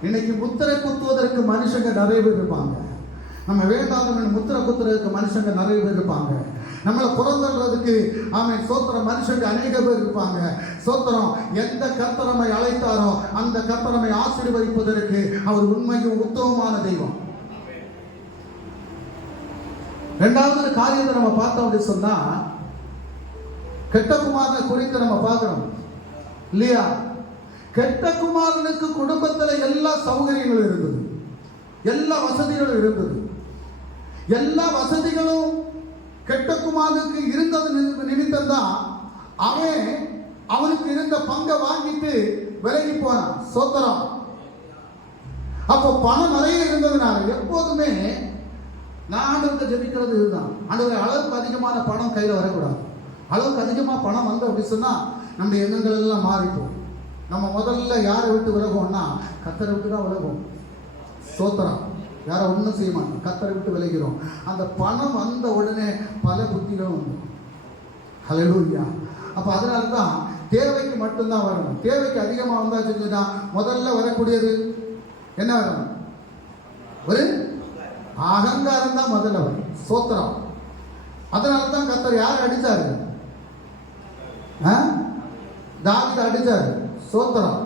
இன்னைக்கு முத்திரை குத்துவதற்கு மனுஷங்க நிறைய பேர் இருப்பாங்க. நம்ம வேண்டாதவங்க முத்திரை குத்துறதுக்கு மனுஷங்க நிறைய பேர் இருப்பாங்க. நம்மளை புறந்தள்ளுறதுக்கு ஆமென் சோத்திரம் மனுஷங்க அநேக பேர் இருப்பாங்க. சோத்திரம், எந்த கர்த்தரை அழைத்தாரோ அந்த கர்த்தரை ஆசீர்வதிப்பதற்கு அவர் உண்மையும் உத்தமமான தெய்வம். இரண்டாவது காரியத்தை நம்ம பார்த்தோம் அப்படின்னு சொன்னா, கெட்ட குமாரனை குறித்து நம்ம பார்க்கிறோம் இல்லையா? கெட்ட குமாரனுக்கு குடும்பத்தில் எல்லா சௌகரியங்களும் இருந்தது, எல்லா வசதிகளும் இருந்தது. எல்லா வசதிகளும் கெட்ட குமாரனுக்கு இருந்தது நிமித்தம் தான் அவனுக்கு இருந்த பங்கை வாங்கிட்டு விலகி போனான். சோத்திரம். அப்போ பணம் நிறைய இருந்ததுனால எப்போதுமே நான் ஆண்டவர்கிட்ட ஜெபிக்கிறது இதுதான், ஆண்டவரே அளவுக்கு அதிகமான பணம் கையில் வரக்கூடாது. அளவுக்கு அதிகமாக பணம் வந்து அப்படி சொன்னா நம்முடைய எண்ணங்கள் எல்லாம் மாறிப்போம். நம்ம முதல்ல யாரை விட்டு விலகுவோம்னா கர்த்தரை விட்டு தான் விலகும். ஸ்தோத்திரம். யாரை ஒன்றும் செய்ய மாட்டோம், கர்த்தரை விட்டு விலகிறோம். அந்த பணம் வந்த உடனே பல புத்திகளும் உண்டு. ஹல்லேலூயா. அப்போ அதனால தான் தேவைக்கு மட்டும்தான் வரணும். தேவைக்கு அதிகமாக வந்தாச்சுன்னா முதல்ல வரக்கூடியது என்ன வரணும்? ஒரு அகங்காரம் தான் முதல்ல வரும். ஸ்தோத்திரம். அதனால தான் கர்த்தர் யார் அடித்தாரு? தாவீது அடித்தாரு. ஸ்தோத்திரம்.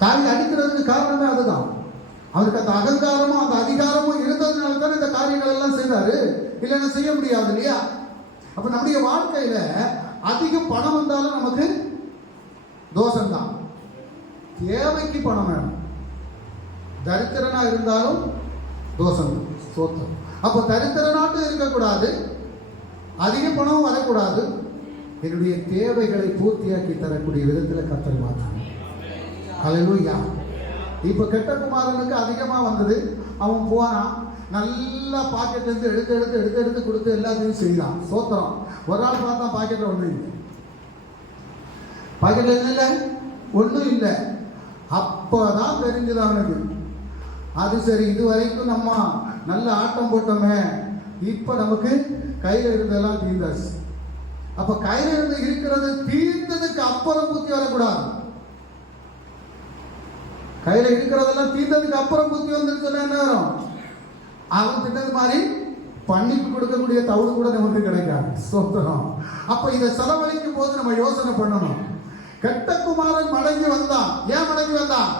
தாவீது அடிக்கிறதுக்கு காரணமே அதுதான். அவருக்கு அந்த அகங்காரமும் அந்த அதிகாரமும் இருந்ததுனால தான் இந்த காரியங்கள் எல்லாம் செய்தாரு. இல்லைன்னா செய்ய முடியாது இல்லையா? அப்ப நம்முடைய வாழ்க்கையில அதிக பணம் வந்தாலும் நமக்கு தோஷம்தான். தேவைக்கு பணம் வேணும். தரித்திரனா இருந்தாலும் தோஷம். ஸ்தோத்திரம். அப்போ தரித்திரனாட்டு இருக்கக்கூடாது, அதிக பணம் வரக்கூடாது. என்னுடைய தேவைகளை பூர்த்தியாக்கி தரக்கூடிய விதத்தில் கர்த்தர் மாற்றாங்க. ஹல்லேலூயா. இப்போ கெட்ட குமாரனுக்கு அதிகமாக வந்தது. அவன் போனான், நல்லா பாக்கெட்லேருந்து எடுத்து கொடுத்து எல்லாத்தையும் செய்தான். சோத்திரம். ஒரு நாள் பார்த்தா பாக்கெட்டில் ஒன்றும் இல்லை. பாக்கெட்டில் இல்லை, ஒன்றும் இல்லை. அப்போதான் தெரிஞ்சது அவனுக்கு, அது சரி, இது வரைக்கும் நம்ம நல்ல ஆட்டம் போட்டோமே, இப்போ நமக்கு கையில் இருந்தெல்லாம் தீர்ந்தாச்சு. அப்ப கையில இருந்து இருக்கிறது தீர்ந்ததுக்கு அப்புறம் புத்தி வரக்கூடாது. கையில இருக்கிறதெல்லாம் தீர்ந்ததுக்கு அப்புறம் புத்தி வந்துருச்சுன்னா என்ன வரும்? அவன் திட்டது மாதிரி பண்ணிக்கு கொடுக்கக்கூடிய தவிடு கூட நமக்கு கிடைக்காது. ஸ்தோத்திரம். அப்ப இதை செலவழிக்கும் போது நம்ம யோசனை பண்ணணும். கெட்ட குமாரன் மடங்கி வந்தான். ஏன் மடங்கி வந்தான்?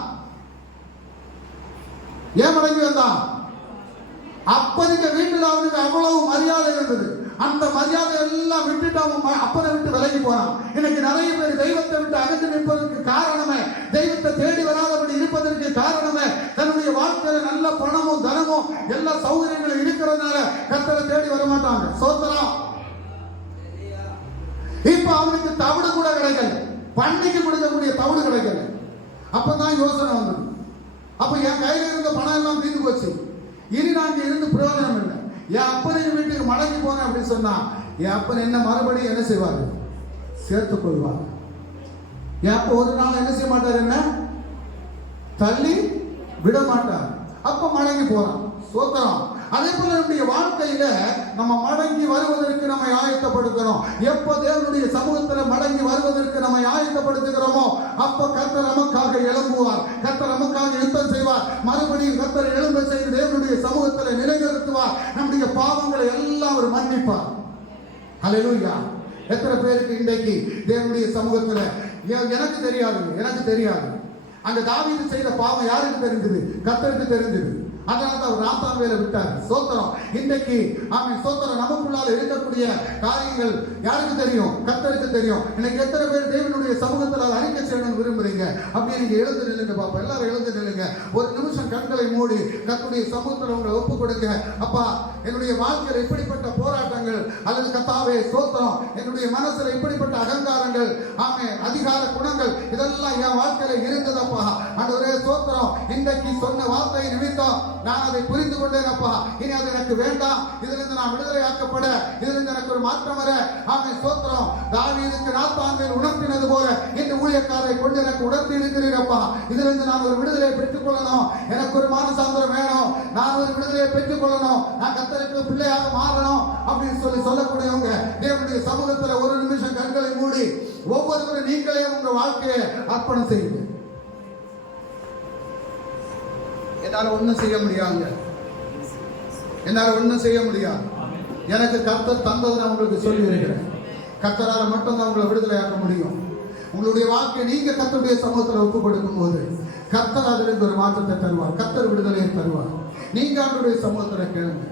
ஏன் மடங்கி வந்தான்? அப்பனுக்கு வீட்டில் அவனுக்கு அவ்வளவு மரியாதை இருந்தது. அந்த மரியாதை எல்லாம் விட்டுட்டு அவன் அப்பனை விட்டு விலகி போனான். இன்னைக்கு நிறைய பேர் தெய்வத்தை விட்டு அகன்று நிற்பதற்கு காரணமே, தெய்வத்தை தேடி வராதபடி இருப்பதற்கு காரணமே, தன்னுடைய வாழ்க்கையில நல்ல பணமும் தனமும் எல்லா சௌகரியங்களும் இருக்கிறதுனால கர்த்தரை தேடி வர மாட்டாங்க. சோத்திரம். இப்ப அவனுக்கு தவிடு கூட கிடைக்கல, பண்ணிக்கு கொடுக்கக்கூடிய தவிடு கிடைக்கல. அப்பதான் யோசனை வந்தது. அப்ப என் கையில இருந்த பணம் எல்லாம் தீர்ந்து போச்சு, இனி நாங்க இருந்து பிரயோஜனம் இல்லை. என் அப்பனை வீட்டுக்கு மடங்கி போனேன் அப்படின்னு சொன்னா என் அப்பன் என்ன மறுபடியும் என்ன செய்வாரு? சேர்த்துக் கொள்வார். என் அப்ப ஒரு நாள் என்ன செய்ய மாட்டார்? என்ன தள்ளி விட மாட்டார். அப்ப மடங்கி போறான். சோத்திரம். அதே போல நம்முடைய வாழ்க்கையில நம்ம மடங்கி வருவதற்கு நம்ம ஆயத்தப்படுத்துறோம். எப்போ தேவனுடைய சமூகத்துல மடங்கி வருவதற்கு நம்ம ஆயத்தப்படுத்துகிறோமோ அப்ப கர்த்தர் நமக்காக எழும்புவார். கர்த்தர் நமக்காக யுத்தம் செய்வார். மறுபடியும் கர்த்தர் எழும்ப செய்து தேவனுடைய சமூகத்துல நிலைநிறுத்துவார். நம்முடைய பாவங்களை எல்லாம் அவர் மன்னிப்பார். ஹல்லேலூயா. எத்தனை பேருக்கு இன்றைக்கு தேவனுடைய சமூகத்துல எனக்கு தெரியாது அந்த தாவீது செய்த பாவம் யாருக்கு தெரிஞ்சது? கர்த்தருக்கு தெரிஞ்சது. அதனால தான் அவர் நாத்தான் வேலை விட்டார். சோத்திரம். இன்றைக்கு ஆமென் சோத்திரம். நமக்குள்ளால இருக்கக்கூடிய காரியங்கள் யாருக்கு தெரியும்? கர்த்தருக்கு தெரியும். இன்னைக்கு எத்தனை பேர் தேவனுடைய சமூகத்தில் அதை அறிக்கை செய்யணும்னு விரும்புறீங்க? அப்படியே நீங்க எழுந்து நில்லுங்க பாப்பா. எல்லாரும் எழுந்து நில்லுங்க. ஒரு நிமிஷம் கண்களை மூடி கர்த்தருடைய சமூகத்தில் உங்களை ஒப்பு கொடுங்க. அப்பா, என்னுடைய வாழ்க்கையில் இப்படிப்பட்ட போராட்டங்கள் அல்லது கர்த்தாவே சோத்திரம், என்னுடைய மனசுல இப்படிப்பட்ட அகங்காரங்கள், ஆமே அதிகார குணங்கள் இதெல்லாம் என் வாழ்க்கையில இருந்ததப்பா. ஆண்டவரே சோத்திரம். இன்றைக்கு சொன்ன வார்த்தை நிமித்தம் நான் அதை புரிந்து கொண்டேன் அப்பா. இனி அது எனக்கு வேண்டாம். இதிலிருந்து நான் விடுதலை ஆக்கப்பட, இதிலிருந்து எனக்கு ஒரு மாற்றம் வர, ஆமென் சோத்திரம். தாவீதுக்கு நாத்தான் உணர்த்தினது போல இந்த ஊழியக்காரரை கொண்டு எனக்கு உணர்த்தி இருக்கிறீரப்பா. இதிலிருந்து நான் ஒரு விடுதலை பெற்றுக் கொள்ளணும். எனக்கு ஒரு மானசாந்திரம் வேணும். நான் ஒரு விடுதலையை பெற்றுக் கொள்ளணும். நான் கர்த்தருக்கு பிள்ளையாக மாறணும் அப்படின்னு சொல்லக்கூடியவங்க தேவனுடைய சமூகத்துல ஒரு நிமிஷம் கண்களை மூடி ஒவ்வொருவரும் நீங்களே உங்க வாழ்க்கையை அர்ப்பணம் செய்யுங்க. என்னால ஒண்ணும் செய்ய முடியாதுங்க. என்னால ஒண்ணும் செய்ய முடியாது. எனக்கு கர்த்தர் தந்ததை நான் உங்களுக்கு சொல்லி இருக்கிறேன். கர்த்தரால மட்டும்தான் உங்களை விடுதலையாக்க முடியும். உங்களுடைய வாழ்க்கையை நீங்க கர்த்தருடைய சமூகத்தில் ஒப்பு கொடுக்கும் போது கர்த்தர் அதிலிருந்து ஒரு மாற்றத்தை தருவார். கர்த்தர் விடுதலையை தருவார். நீங்க அவருடைய சமூகத்தில் கேளுங்க.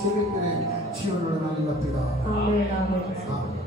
ஜெபிக்கிறேன் ஜீவனோட நல்ல பிதா. ஆமென் ஆமென். ஆமென்.